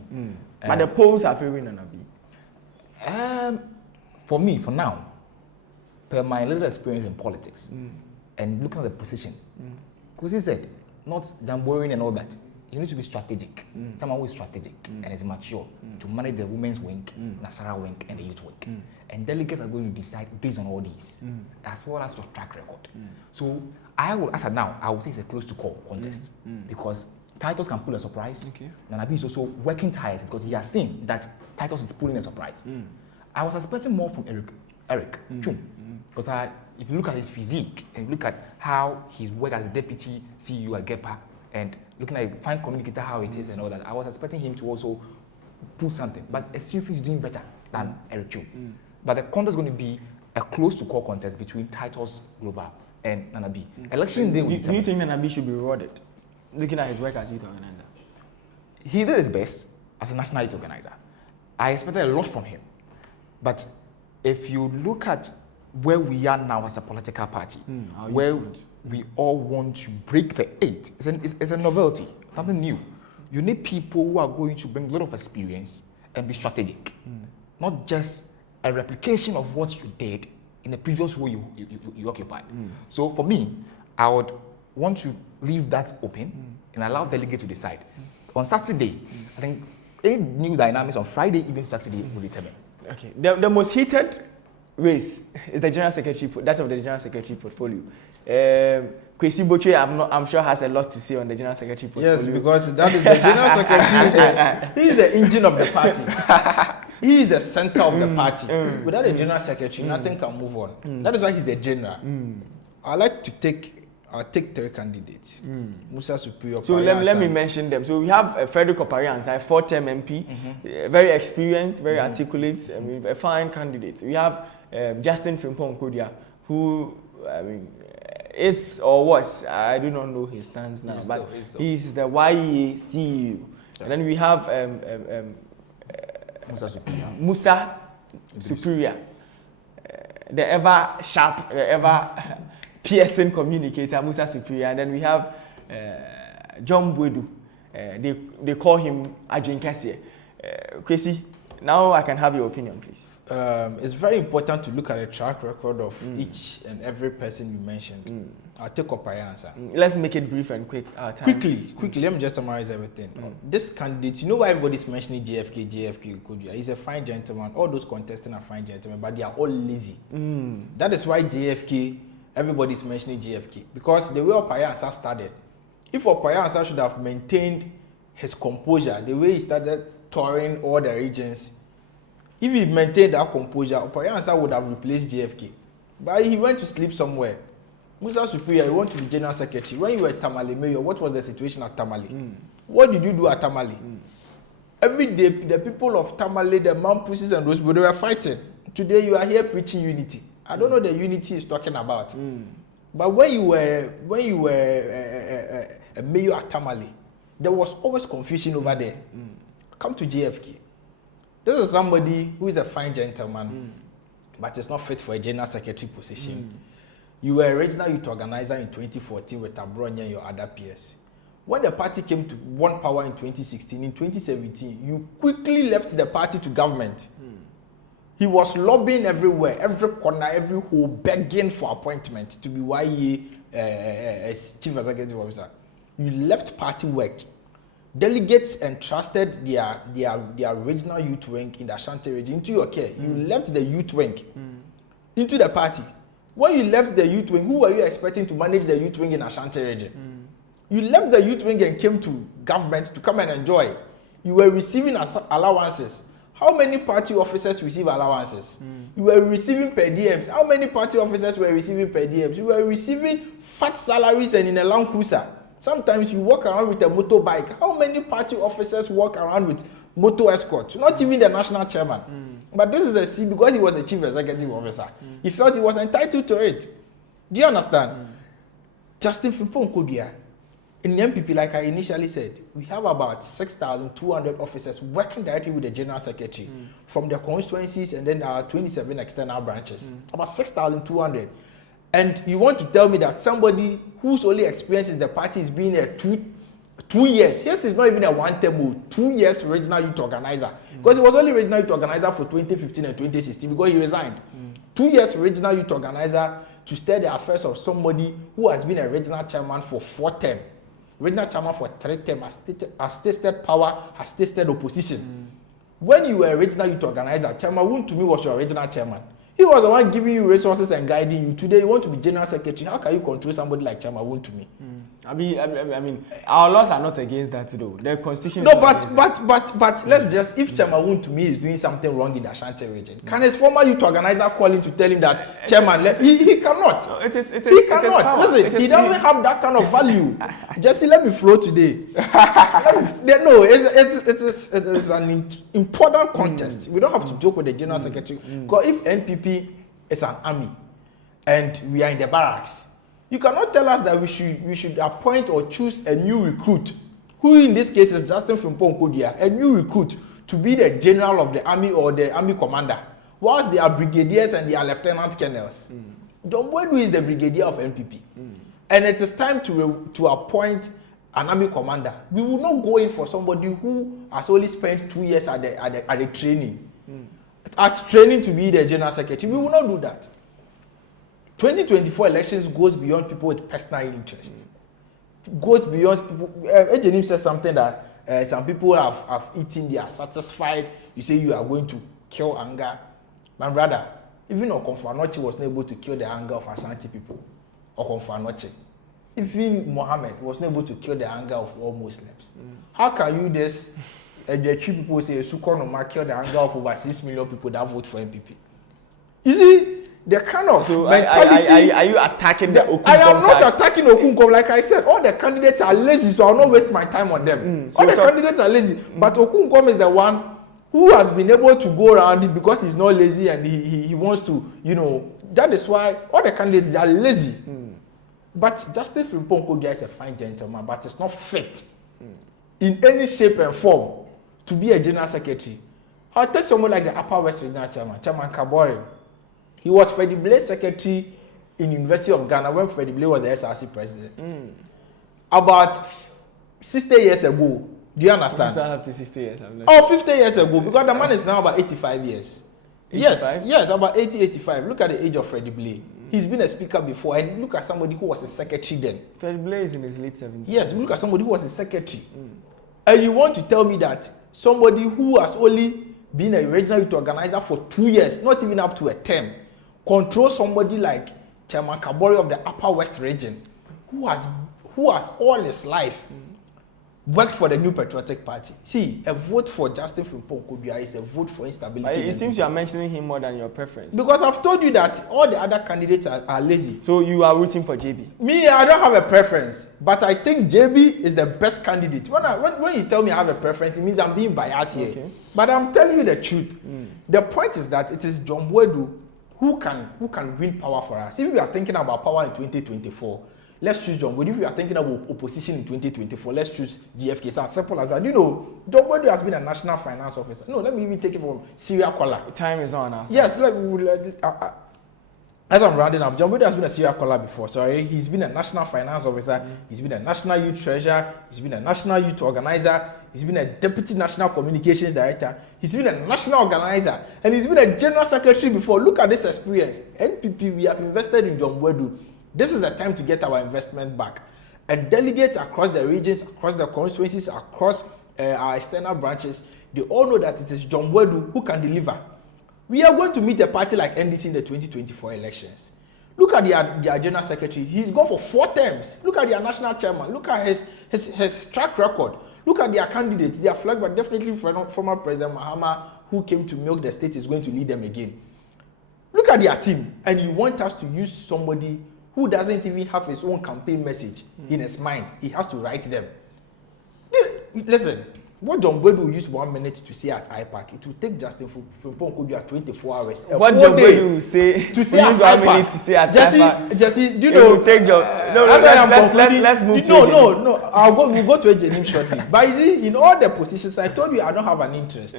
But the polls are favoring Nana B. For me, for now, per my little experience in politics and looking at the position, because he said, not jamboring and all that. You need to be strategic. Someone who is strategic and is mature to manage the women's wing, Nasara wing, and the youth wing. And delegates are going to decide based on all these, as well as your track record. So I will, as of now, I would say it's a close to call contest because Titus can pull a surprise. Nanabi is also working tires because he has seen that Titus is pulling a surprise. I was expecting more from Eric Chum because if you look at his physique and look at how he's worked as a deputy CEO at GEPA, and looking at a fine communicator, how it is and all that, I was expecting him to also pull something. But Esifi is doing better than Eric Chu. But the contest is going to be a close to call contest between Titus Glover and Nana B. Election day. Do you think Nana B should be rewarded? Looking at his work as youth organizer, he did his best as a national youth organizer. I expected a lot from him. But if you look at where we are now as a political party, where we all want to break the eight, it's a novelty, something new. You need people who are going to bring a lot of experience and be strategic, not just a replication of what you did in the previous role you occupied. So for me, I would want to leave that open and allow delegates to decide. On Saturday, I think any new dynamics on Friday, even Saturday, will determine. Okay. The most heated race is the general secretary, that of the general secretary portfolio. Kwesi Boche, I'm sure has a lot to say on the general secretary portfolio. Yes, because that is the general secretary. He is the engine of the party. He is the center of the party. Without a general secretary, nothing can move on. That is why he's the general. I like to I'll take 3 candidates. Musa Superior. So let me mention them. So we have Frederick Opari Ansai, 4-term MP, very experienced, very articulate, a fine candidate. We have Justin Frimpong Kodia, who is or was, I do not know his stance now, but he's the YEA CEO. And then we have Musa Superior, the ever sharp, the ever piercing communicator, Musa Superior. And then we have John Bwedu. They call him Adrian Kessie. Kwesi, now I can have your opinion, please. It's very important to look at the track record of each and every person you mentioned. I'll take up my answer. Let's make it brief and quick. Quickly, let me just summarize everything. This candidate, you know why everybody's mentioning JFK Kodua? He's a fine gentleman. All those contestants are fine gentlemen, but they are all lazy. That is why JFK, everybody's mentioning JFK. Because the way Opayansa started, if Opayansa should have maintained his composure, the way he started touring all the regions, if he maintained that composure, Opayansa would have replaced JFK. But he went to sleep somewhere. Musa Superior, you want to be general secretary. When you were Tamale mayor, what was the situation at Tamale? What did you do at Tamale? Every day, the people of Tamale, the Mampusis and those people, they were fighting. Today, you are here preaching unity. I don't know the unity he's talking about. But when you were a mayor at Tamale, there was always confusion over there. Come to JFK. This is somebody who is a fine gentleman, but is not fit for a general secretary position. You were a regional youth organizer in 2014 with Abronya and your other peers. When the party came to one power in 2016, in 2017, you quickly left the party to government. He was lobbying everywhere, every corner, every hole, begging for appointment to be YE as chief executive officer. You left party work. Delegates entrusted their regional youth wing in the Ashanti region into your care. You left the youth wing into the party. When you left the youth wing, who were you expecting to manage the youth wing in Ashanti region? You left the youth wing and came to government to come and enjoy. You were receiving allowances. How many party officers receive allowances? You were receiving per diems. How many party officers were receiving per diems? You were receiving fat salaries and in a Land Cruiser. Sometimes you walk around with a motorbike. How many party officers walk around with motor escorts? Not even the national chairman. But this is a C because he was a chief executive officer. He felt he was entitled to it. Do you understand? Justin Frimpong Kodua, in the NPP, like I initially said, we have about 6,200 officers working directly with the general secretary from the constituencies and then our 27 external branches. About 6,200. And you want to tell me that somebody whose only experience in the party is being a two years. Yes, it's not even a one-term, 2 years regional youth organizer. Because he was only regional youth organizer for 2015 and 2016 because he resigned. 2 years regional youth organizer to steer the affairs of somebody who has been a regional chairman for 4 terms. Regional chairman for 3 terms, has tasted power, has tasted opposition. When you were a regional youth organizer, Chairman Woon to me was your regional chairman. He was the one giving you resources and guiding you. Today you want to be general secretary. How can you control somebody like Chairman Woon to me? I mean, our laws are not against that though. The constitution. No, but let's just, if Chairman Woon to me is doing something wrong in the Ashanti region, can his former youth organizer call him to tell him that Chairman? He cannot. No, he cannot. Listen, he doesn't have that kind of value. Jesse, let me flow today. No, it is an important contest. We don't have to joke with the general secretary. Because if NPP is an army and we are in the barracks, you cannot tell us that we should appoint or choose a new recruit, who in this case is Justin Frimpong Kodua, a new recruit to be the general of the army or the army commander, whilst they are brigadiers and they are lieutenant colonels. John Bwedu is the brigadier of NPP. And it is time to appoint an army commander. We will not go in for somebody who has only spent 2 years at the training. At training to be the general secretary. We will not do that. 2024 elections goes beyond people with personal interest. Goes beyond people. Ejenim said something that some people have eaten, they are satisfied. You say you are going to kill anger. My brother, even Okonfo Anoche was not able to kill the anger of Ashanti people. Okonfo Anoche. Even Mohammed was not able to kill the anger of all Muslims. How can you this? The 3 people say Sukonoma kill the anger of over 6 million people that vote for NPP. You see, the kind of mentality. Are you attacking the Okunkom? I am not attacking Okunkom. Like I said, all the candidates are lazy, so I will not waste my time on them. All the candidates are lazy, but Okunkom is the one who has been able to go around it because he's not lazy and he wants to, that is why all the candidates, they are lazy. But Justin Frimpong Kodua is a fine gentleman, but it's not fit in any shape and form to be a general secretary. I'll take someone like the Upper West Regional Chairman, Chairman Kabore. He was Freddie Blaise secretary in University of Ghana when Freddie Blaise was the SRC president. About 60 years ago. Do you understand? Up to 60 years. 50 years ago, because the man is now about 85 years. 85? Yes, about 80, 85. Look at the age of Freddie Blaise. He's been a speaker before, and look at somebody who was a secretary then. Freddie Blaise is in his late 70s. Yes, look at somebody who was a secretary. And you want to tell me that somebody who has only been a regional youth organizer for 2 years, not even up to a term, controls somebody like Chairman Kabore of the Upper West region, who has all his life worked for the New Patriotic Party. See, a vote for Justin Frimpong Kodua is a vote for instability. It seems you are mentioning him more than your preference. Because I've told you that all the other candidates are lazy. So you are rooting for JB? Me, I don't have a preference, but I think JB is the best candidate. When you tell me I have a preference, it means I'm being biased here. Okay. But I'm telling you the truth. The point is that it is John Boadu who can win power for us. If we are thinking about power in 2024, let's choose John Boadu. If we are thinking about opposition in 2024, let's choose GFK. It's as simple as that. You know, John Boadu has been a national finance officer. No, let me even take it from serial caller. Time is on us. Yes, as I'm rounding up, John Boadu has been a serial caller before. Sorry, he's been a national finance officer. He's been a national youth treasurer. He's been a national youth organizer. He's been a deputy national communications director. He's been a national organizer, and he's been a general secretary before. Look at this experience. NPP, we have invested in John Boadu. This is the time to get our investment back. And delegates across the regions, across the constituencies, across our external branches, they all know that it is John Boadu who can deliver. We are going to meet a party like NDC in the 2024 elections. Look at their general secretary. He's gone for 4 terms. Look at their national chairman. Look at his track record. Look at their candidates. They are flagged, but definitely former President Mahama, who came to milk the state, is going to lead them again. Look at their team. And you want us to use somebody who doesn't even have his own campaign message in his mind. He has to write them. Listen, what John Boadu will use 1 minute to say at IPAC, it will take Justin Frimpong Kodua 24 hours. What John Boadu will say to say use 1 minute to say at IPAC? Jesse, do you know? Take John. Let's move. No. We'll go to Ejenim shortly. But you see, in all the positions, I told you I don't have an interest.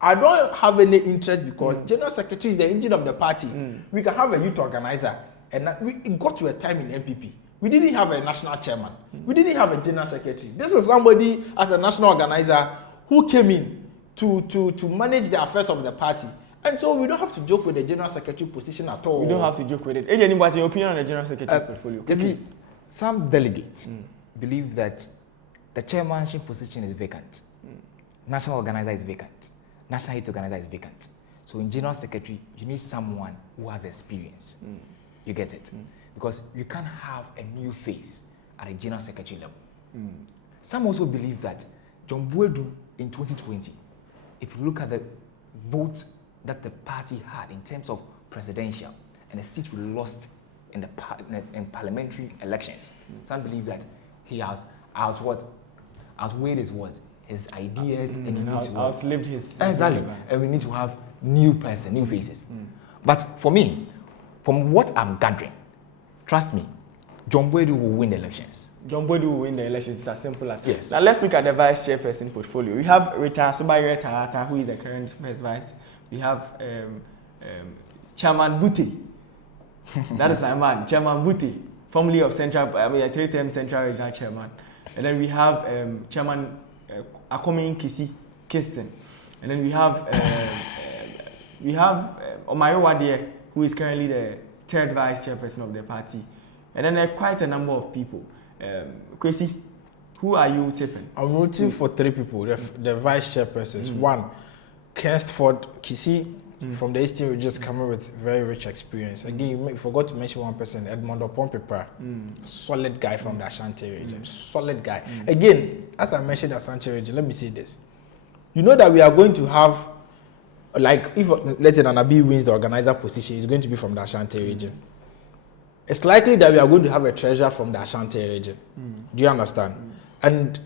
I don't have any interest because General Secretary is the engine of the party. We can have a youth organizer. And it got to a time in NPP. We didn't have a national chairman. We didn't have a general secretary. This is somebody as a national organizer who came in to manage the affairs of the party. And so we don't have to joke with the general secretary position at all. We don't have to joke with it. Eddie, what's your opinion on the general secretary portfolio? See, some delegates believe that the chairmanship position is vacant. National organizer is vacant. National youth organizer is vacant. So in general secretary, you need someone who has experience. You get it? Because you can't have a new face at a general secretary level. Some also believe that John Boadu in 2020, if you look at the votes that the party had in terms of presidential and the seats we lost in parliamentary elections, some believe that he has outweighed his words, his ideas, and he needs to outlived his exactly. And we need to have new faces. But for me, from what I'm gathering, trust me, John Boadu will win the elections. John Boadu will win the elections. It's as simple as yes. Now let's look at the vice chairperson portfolio. We have Rita Subayere Tarata, who is the current first vice. We have Chairman Buti. That is my man, Chairman Buti, formerly of a 3-term Central Regional Chairman. And then we have Chairman Akomin Kisi Kirsten. And then we have Omari Wadie, who is currently the 3rd vice chairperson of the party. And then there are quite a number of people. Kwesi, who are you tipping? I'm rooting for 3 people, the vice chairpersons. 1, Kensford Kisi from the Eastern region, just coming with very rich experience. Again, you forgot to mention one person, Edmondo Pompepa, solid guy from the Ashanti region, solid guy. Again, as I mentioned the Ashanti region, let me say this. You know that we are going to have, like, if let's say Nanabi wins the organizer position, he's going to be from the Ashanti region. It's likely that we are going to have a treasurer from the Ashanti region. Do you understand? And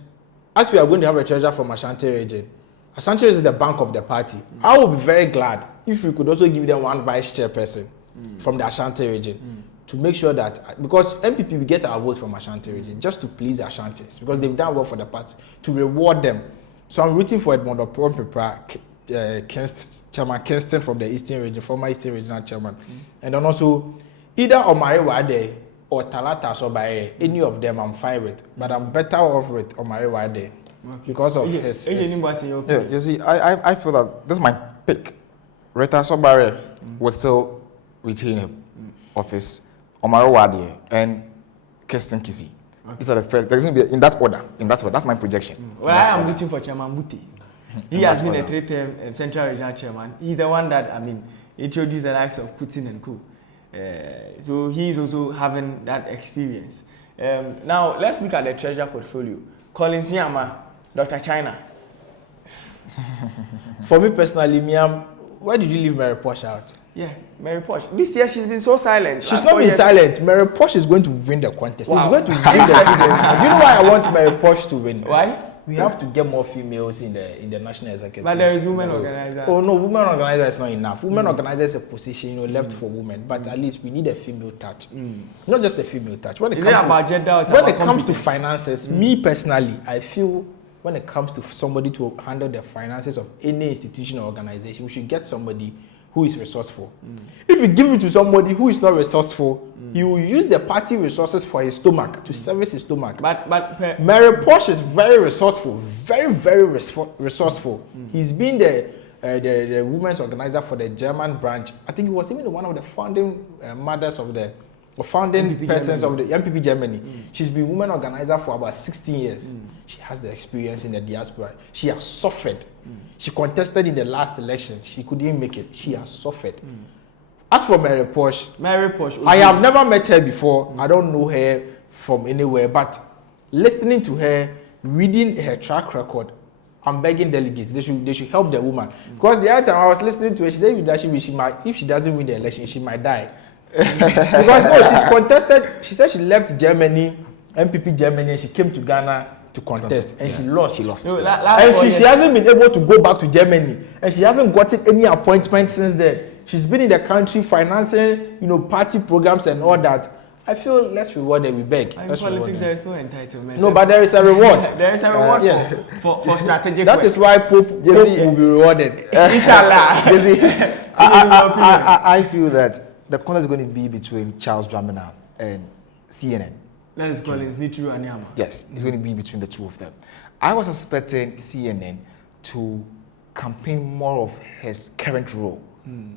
as we are going to have a treasurer from Ashanti region is the bank of the party. I would be very glad if we could also give them 1 vice chairperson from the Ashanti region to make sure that, because MPP, we get our votes from Ashanti region just to please Ashantis, because they've done well for the party, to reward them. So I'm rooting for Edmond Pepra, Chairman Kingston from the Eastern region, former Eastern regional chairman, and then also either Omari Wade or Talata Sobaye, any of them I'm fine with, but I'm better off with Omari Wade because of his. Yeah, you see, I feel that this is my pick. Rita Sobare will still retain her office. Omari Wade and Kirsten Kisi. These are the first. There's going to be in that order. That's my projection. Well, I am rooting for Chairman Buti. He has been a 3-term Central Regional Chairman. He's the one that, introduced the likes of Putin and Co. So he's also having that experience. Now, let's look at the treasure portfolio. Collins Nyama, Dr. China. For me personally, Miam, why did you leave Mary Posh out? Yeah, Mary Posh. This year she's been so silent. She's not been silent. Mary Posh is going to win the contest. Wow. She's going to win the contest. Do you know why I want Mary Posh to win? Why? We have to get more females in the national executive. But there is women organizer. Oh no, women organizer is not enough. Women organizer is a position left for women. But at least we need a female touch. Not just a female touch. When it comes to finances, me personally, I feel when it comes to somebody to handle the finances of any institution or organization, we should get somebody who is resourceful. If you give it to somebody who is not resourceful, he will use the party resources for his stomach, to service his stomach. But Mary Posh is very resourceful, very, very resourceful. He's been the women's organizer for the German branch. I think he was even one of the founding mothers of the founding NPP persons Germany. Of the NPP Germany. She's been women organizer for about 16 years. She has the experience in the diaspora. She has suffered. She contested in the last election. She couldn't make it. She has suffered. As for Mary Posh, I have never met her before. I don't know her from anywhere, but listening to her, reading her track record, I'm begging delegates, they should help the woman. Because the other time I was listening to her, she said if she doesn't win the election, she might die. Because no, she's contested. She said she left Germany, NPP Germany, and she came to Ghana to contest, and she lost. No, and she hasn't been able to go back to Germany, and she hasn't gotten any appointment since then. She's been in the country financing, party programs and all that. I feel let's reward them. We beg. In politics, there is no entitlement. No, but there is a reward. There is a reward yes. for strategic. That is why Pope will be rewarded. Inshallah. I feel that the contest is going to be between Charles Dramina and CNN. That is Collins Nitru and Nyama. Yes, it's going to be between the two of them. I was expecting CNN to campaign more of his current role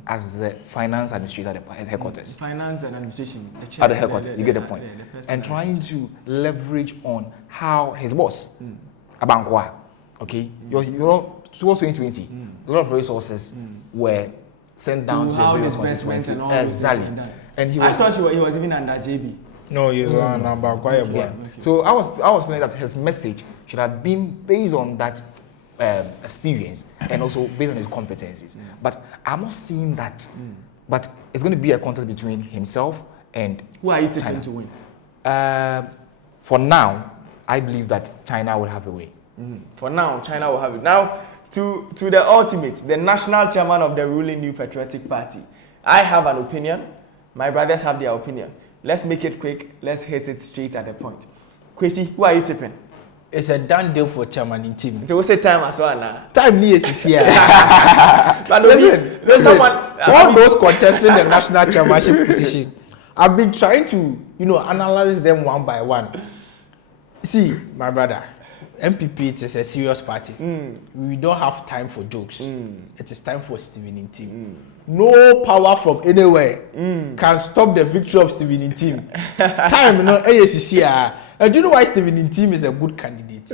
as the finance administrator at the headquarters. Finance and administration. At the headquarters, you get the point. And trying to leverage on how his boss, Abankwa, okay, towards 2020, a lot of resources were sent down to various constituencies. Exactly. And I thought he was even under JB. No, he was on Abankwa. Yeah. So I was feeling that his message should have been based on that experience and also based on his competencies. But I'm not seeing that. But it's going to be a contest between himself and who are you tipping to win? For now, I believe that China will have a way. For now, China will have it. Now, to the ultimate, the national chairman of the ruling New Patriotic Party. I have an opinion. My brothers have their opinion. Let's make it quick. Let's hit it straight at the point. Kwesi, who are you tipping? It's a done deal for chairman in team. So we say time as well now. Time needs is here. But listen, all those contesting the national chairmanship position, I've been trying to, analyze them one by one. See, my brother, NPP is a serious party. We don't have time for jokes. It is time for Stephen in team. No power from anywhere can stop the victory of Stephen in team. Time, AACC. And do you know why Stephen in team is a good candidate?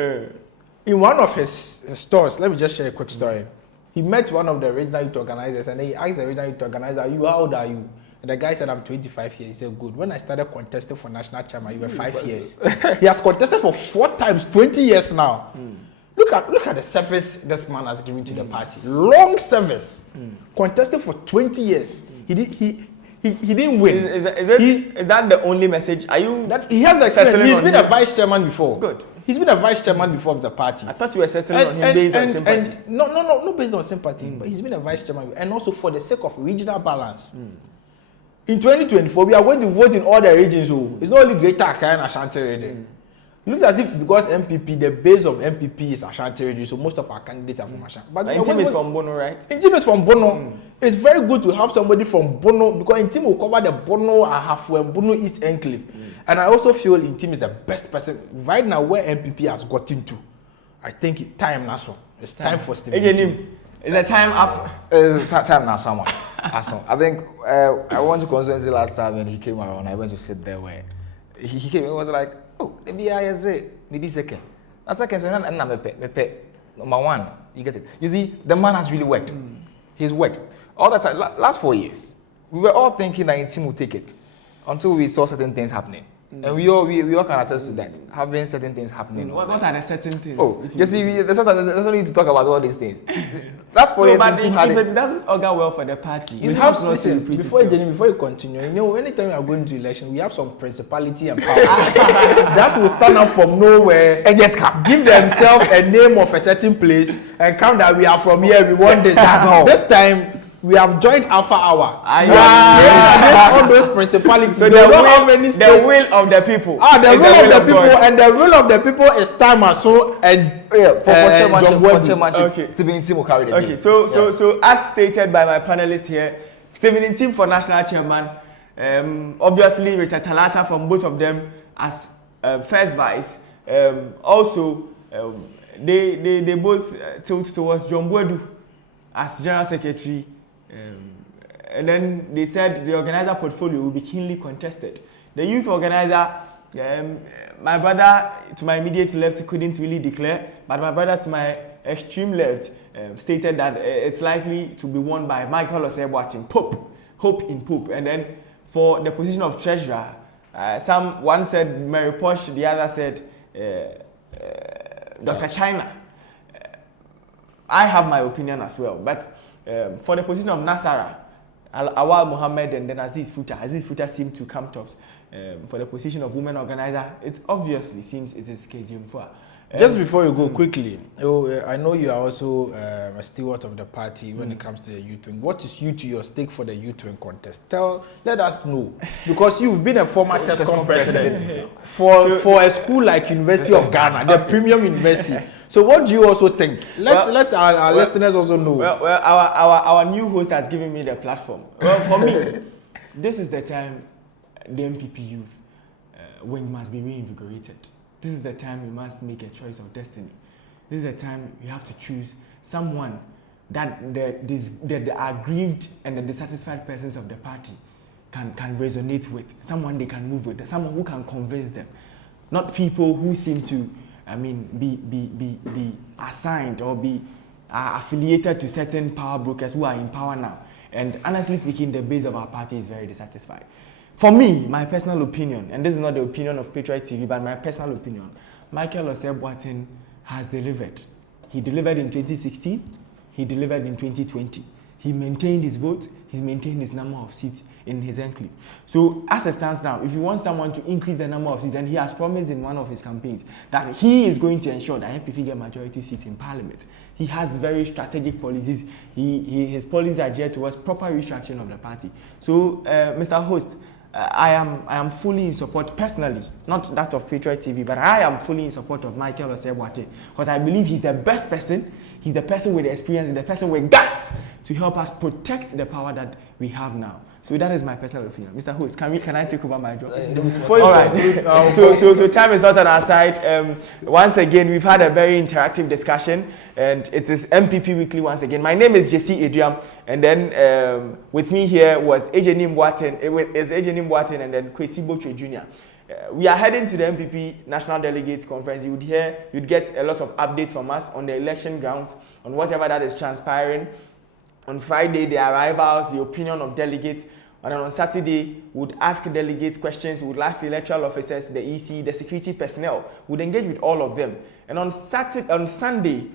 In one of his stores, let me just share a quick story. He met one of the regional youth organizers and then he asked the regional youth organizer, how old are you? And the guy said, I'm 25 years. He said, good. When I started contesting for national chairman, you were 5 years. He has contested for 4 times, 20 years now. Look at the service this man has given to the party. Long service. Contested for 20 years. He didn't win. Is that the only message? He has the experience. He's been a vice chairman before. Good. He's been a vice chairman before of the party. I thought you were settling on him based on sympathy. No based on sympathy. But he's been a vice chairman. And also for the sake of regional balance. In 2024, we are going to vote in all the regions. So it's not only Greater Accra and Ashanti region. It looks as if because MPP, the base of MPP is Ashanti region, so most of our candidates are from Ashanti. But Intim is from Bono, right? Intim is from Bono. It's very good to have somebody from Bono because Intim will cover the Bono, Ahafo, and Bono East Enclave. And I also feel Intim is the best person right now where MPP has gotten to. I think it's time now. It's time for Stephen. Is the time up? It's time now, someone. I think I went to constituency last time and he came around. I went to sit there where he came. It was like, oh, maybe I say maybe second. That's second. So number one, you get it. You see, the man has really worked. He's worked all the time. Last 4 years, we were all thinking that Intim would take it until we saw certain things happening. And we all can attest to that, having certain things happening. What are the certain things? Oh, you see, there's no need to talk about all these things. That's for but if it doesn't augur well for the party, you have listen, before you continue, you know, anytime you are going to election, we have some principality and power that will stand up from nowhere and just give themselves a name of a certain place and come that we are from here, we want this. This time, we have joined Alpha Hour. All those principalities. So the will of the people. The will of the people, and the will of the people is Tamaso and for chairmanship. Stephen Intim will carry the day. So as stated by my panelists here, Stephen Intim for national chairman. Obviously, Rita Talata from both of them as first vice. Also, they both tilt towards John Boadu as general secretary. And then they said the organizer portfolio will be keenly contested. The youth organizer, my brother to my immediate left couldn't really declare, but my brother to my extreme left stated that it's likely to be won by Michael Osei-Boating, Hope in Pope. And then for the position of treasurer, one said Mary Posh, the other said Dr. China. I have my opinion as well, but for the position of Nasara, Awal Mohammed and then Aziz Futa seem to come tops. For the position of women organizer, it obviously seems it is KGM4. Just before you go quickly, I know you are also a steward of the party when it comes to the youth wing. What is your stake for the youth wing contest? Let us know, because you've been a former TESCOM president for a school like University of Ghana, the premium university. So what do you also think? Let our listeners also know. Well, our new host has given me the platform. Well, for me, this is the time the NPP youth wing must be reinvigorated. This is the time we must make a choice of destiny. This is the time we have to choose someone that the aggrieved and the dissatisfied persons of the party can resonate with, someone they can move with, someone who can convince them, not people who seem to, be assigned or be affiliated to certain power brokers who are in power now. And honestly speaking, the base of our party is very dissatisfied. For me, my personal opinion, and this is not the opinion of Patriot TV, but my personal opinion, Michael Osei-Boating has delivered. He delivered in 2016, he delivered in 2020. He maintained his vote, he maintained his number of seats in his enclave. So as it stands now, if you want someone to increase the number of seats, and he has promised in one of his campaigns that he is going to ensure that NPP get majority seats in parliament. He has very strategic policies. His policies are geared towards proper restructuring of the party. So, Mr. Host, I am fully in support personally, not that of Patriot TV, but I am fully in support of Michael Osei-Boating because I believe he's the best person. He's the person with the experience and the person with guts to help us protect the power that we have now. So that is my personal opinion. Mr. Host, can I take over my job? All right. So time is not on our side. Once again, we've had a very interactive discussion, and it is NPP Weekly once again. My name is Jesse Adriam, and then with me here was Ejenim Boating, and then Kwesi Bochwe Jr. We are heading to the NPP National Delegates Conference. You'd get a lot of updates from us on the election grounds, on whatever that is transpiring. On Friday, the arrivals, the opinion of delegates. And then on Saturday, we would ask delegates questions. We would ask electoral officers, the EC, the security personnel. We would engage with all of them. And on Sunday,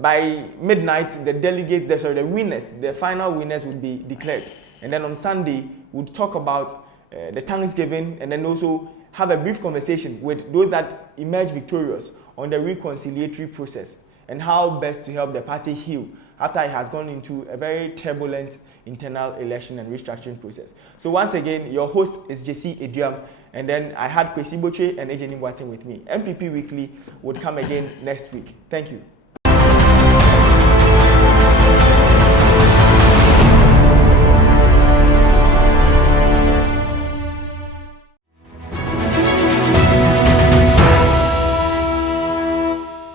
by midnight, the winners, the final winners would be declared. And then on Sunday, we would talk about the Thanksgiving and then also have a brief conversation with those that emerge victorious on the reconciliatory process and how best to help the party heal after it has gone into a very turbulent internal election and restructuring process. So once again, your host is Jesse Eduam, and then I had Kwesi Boche and Ejenim Boateng with me. NPP Weekly would come again next week. Thank you.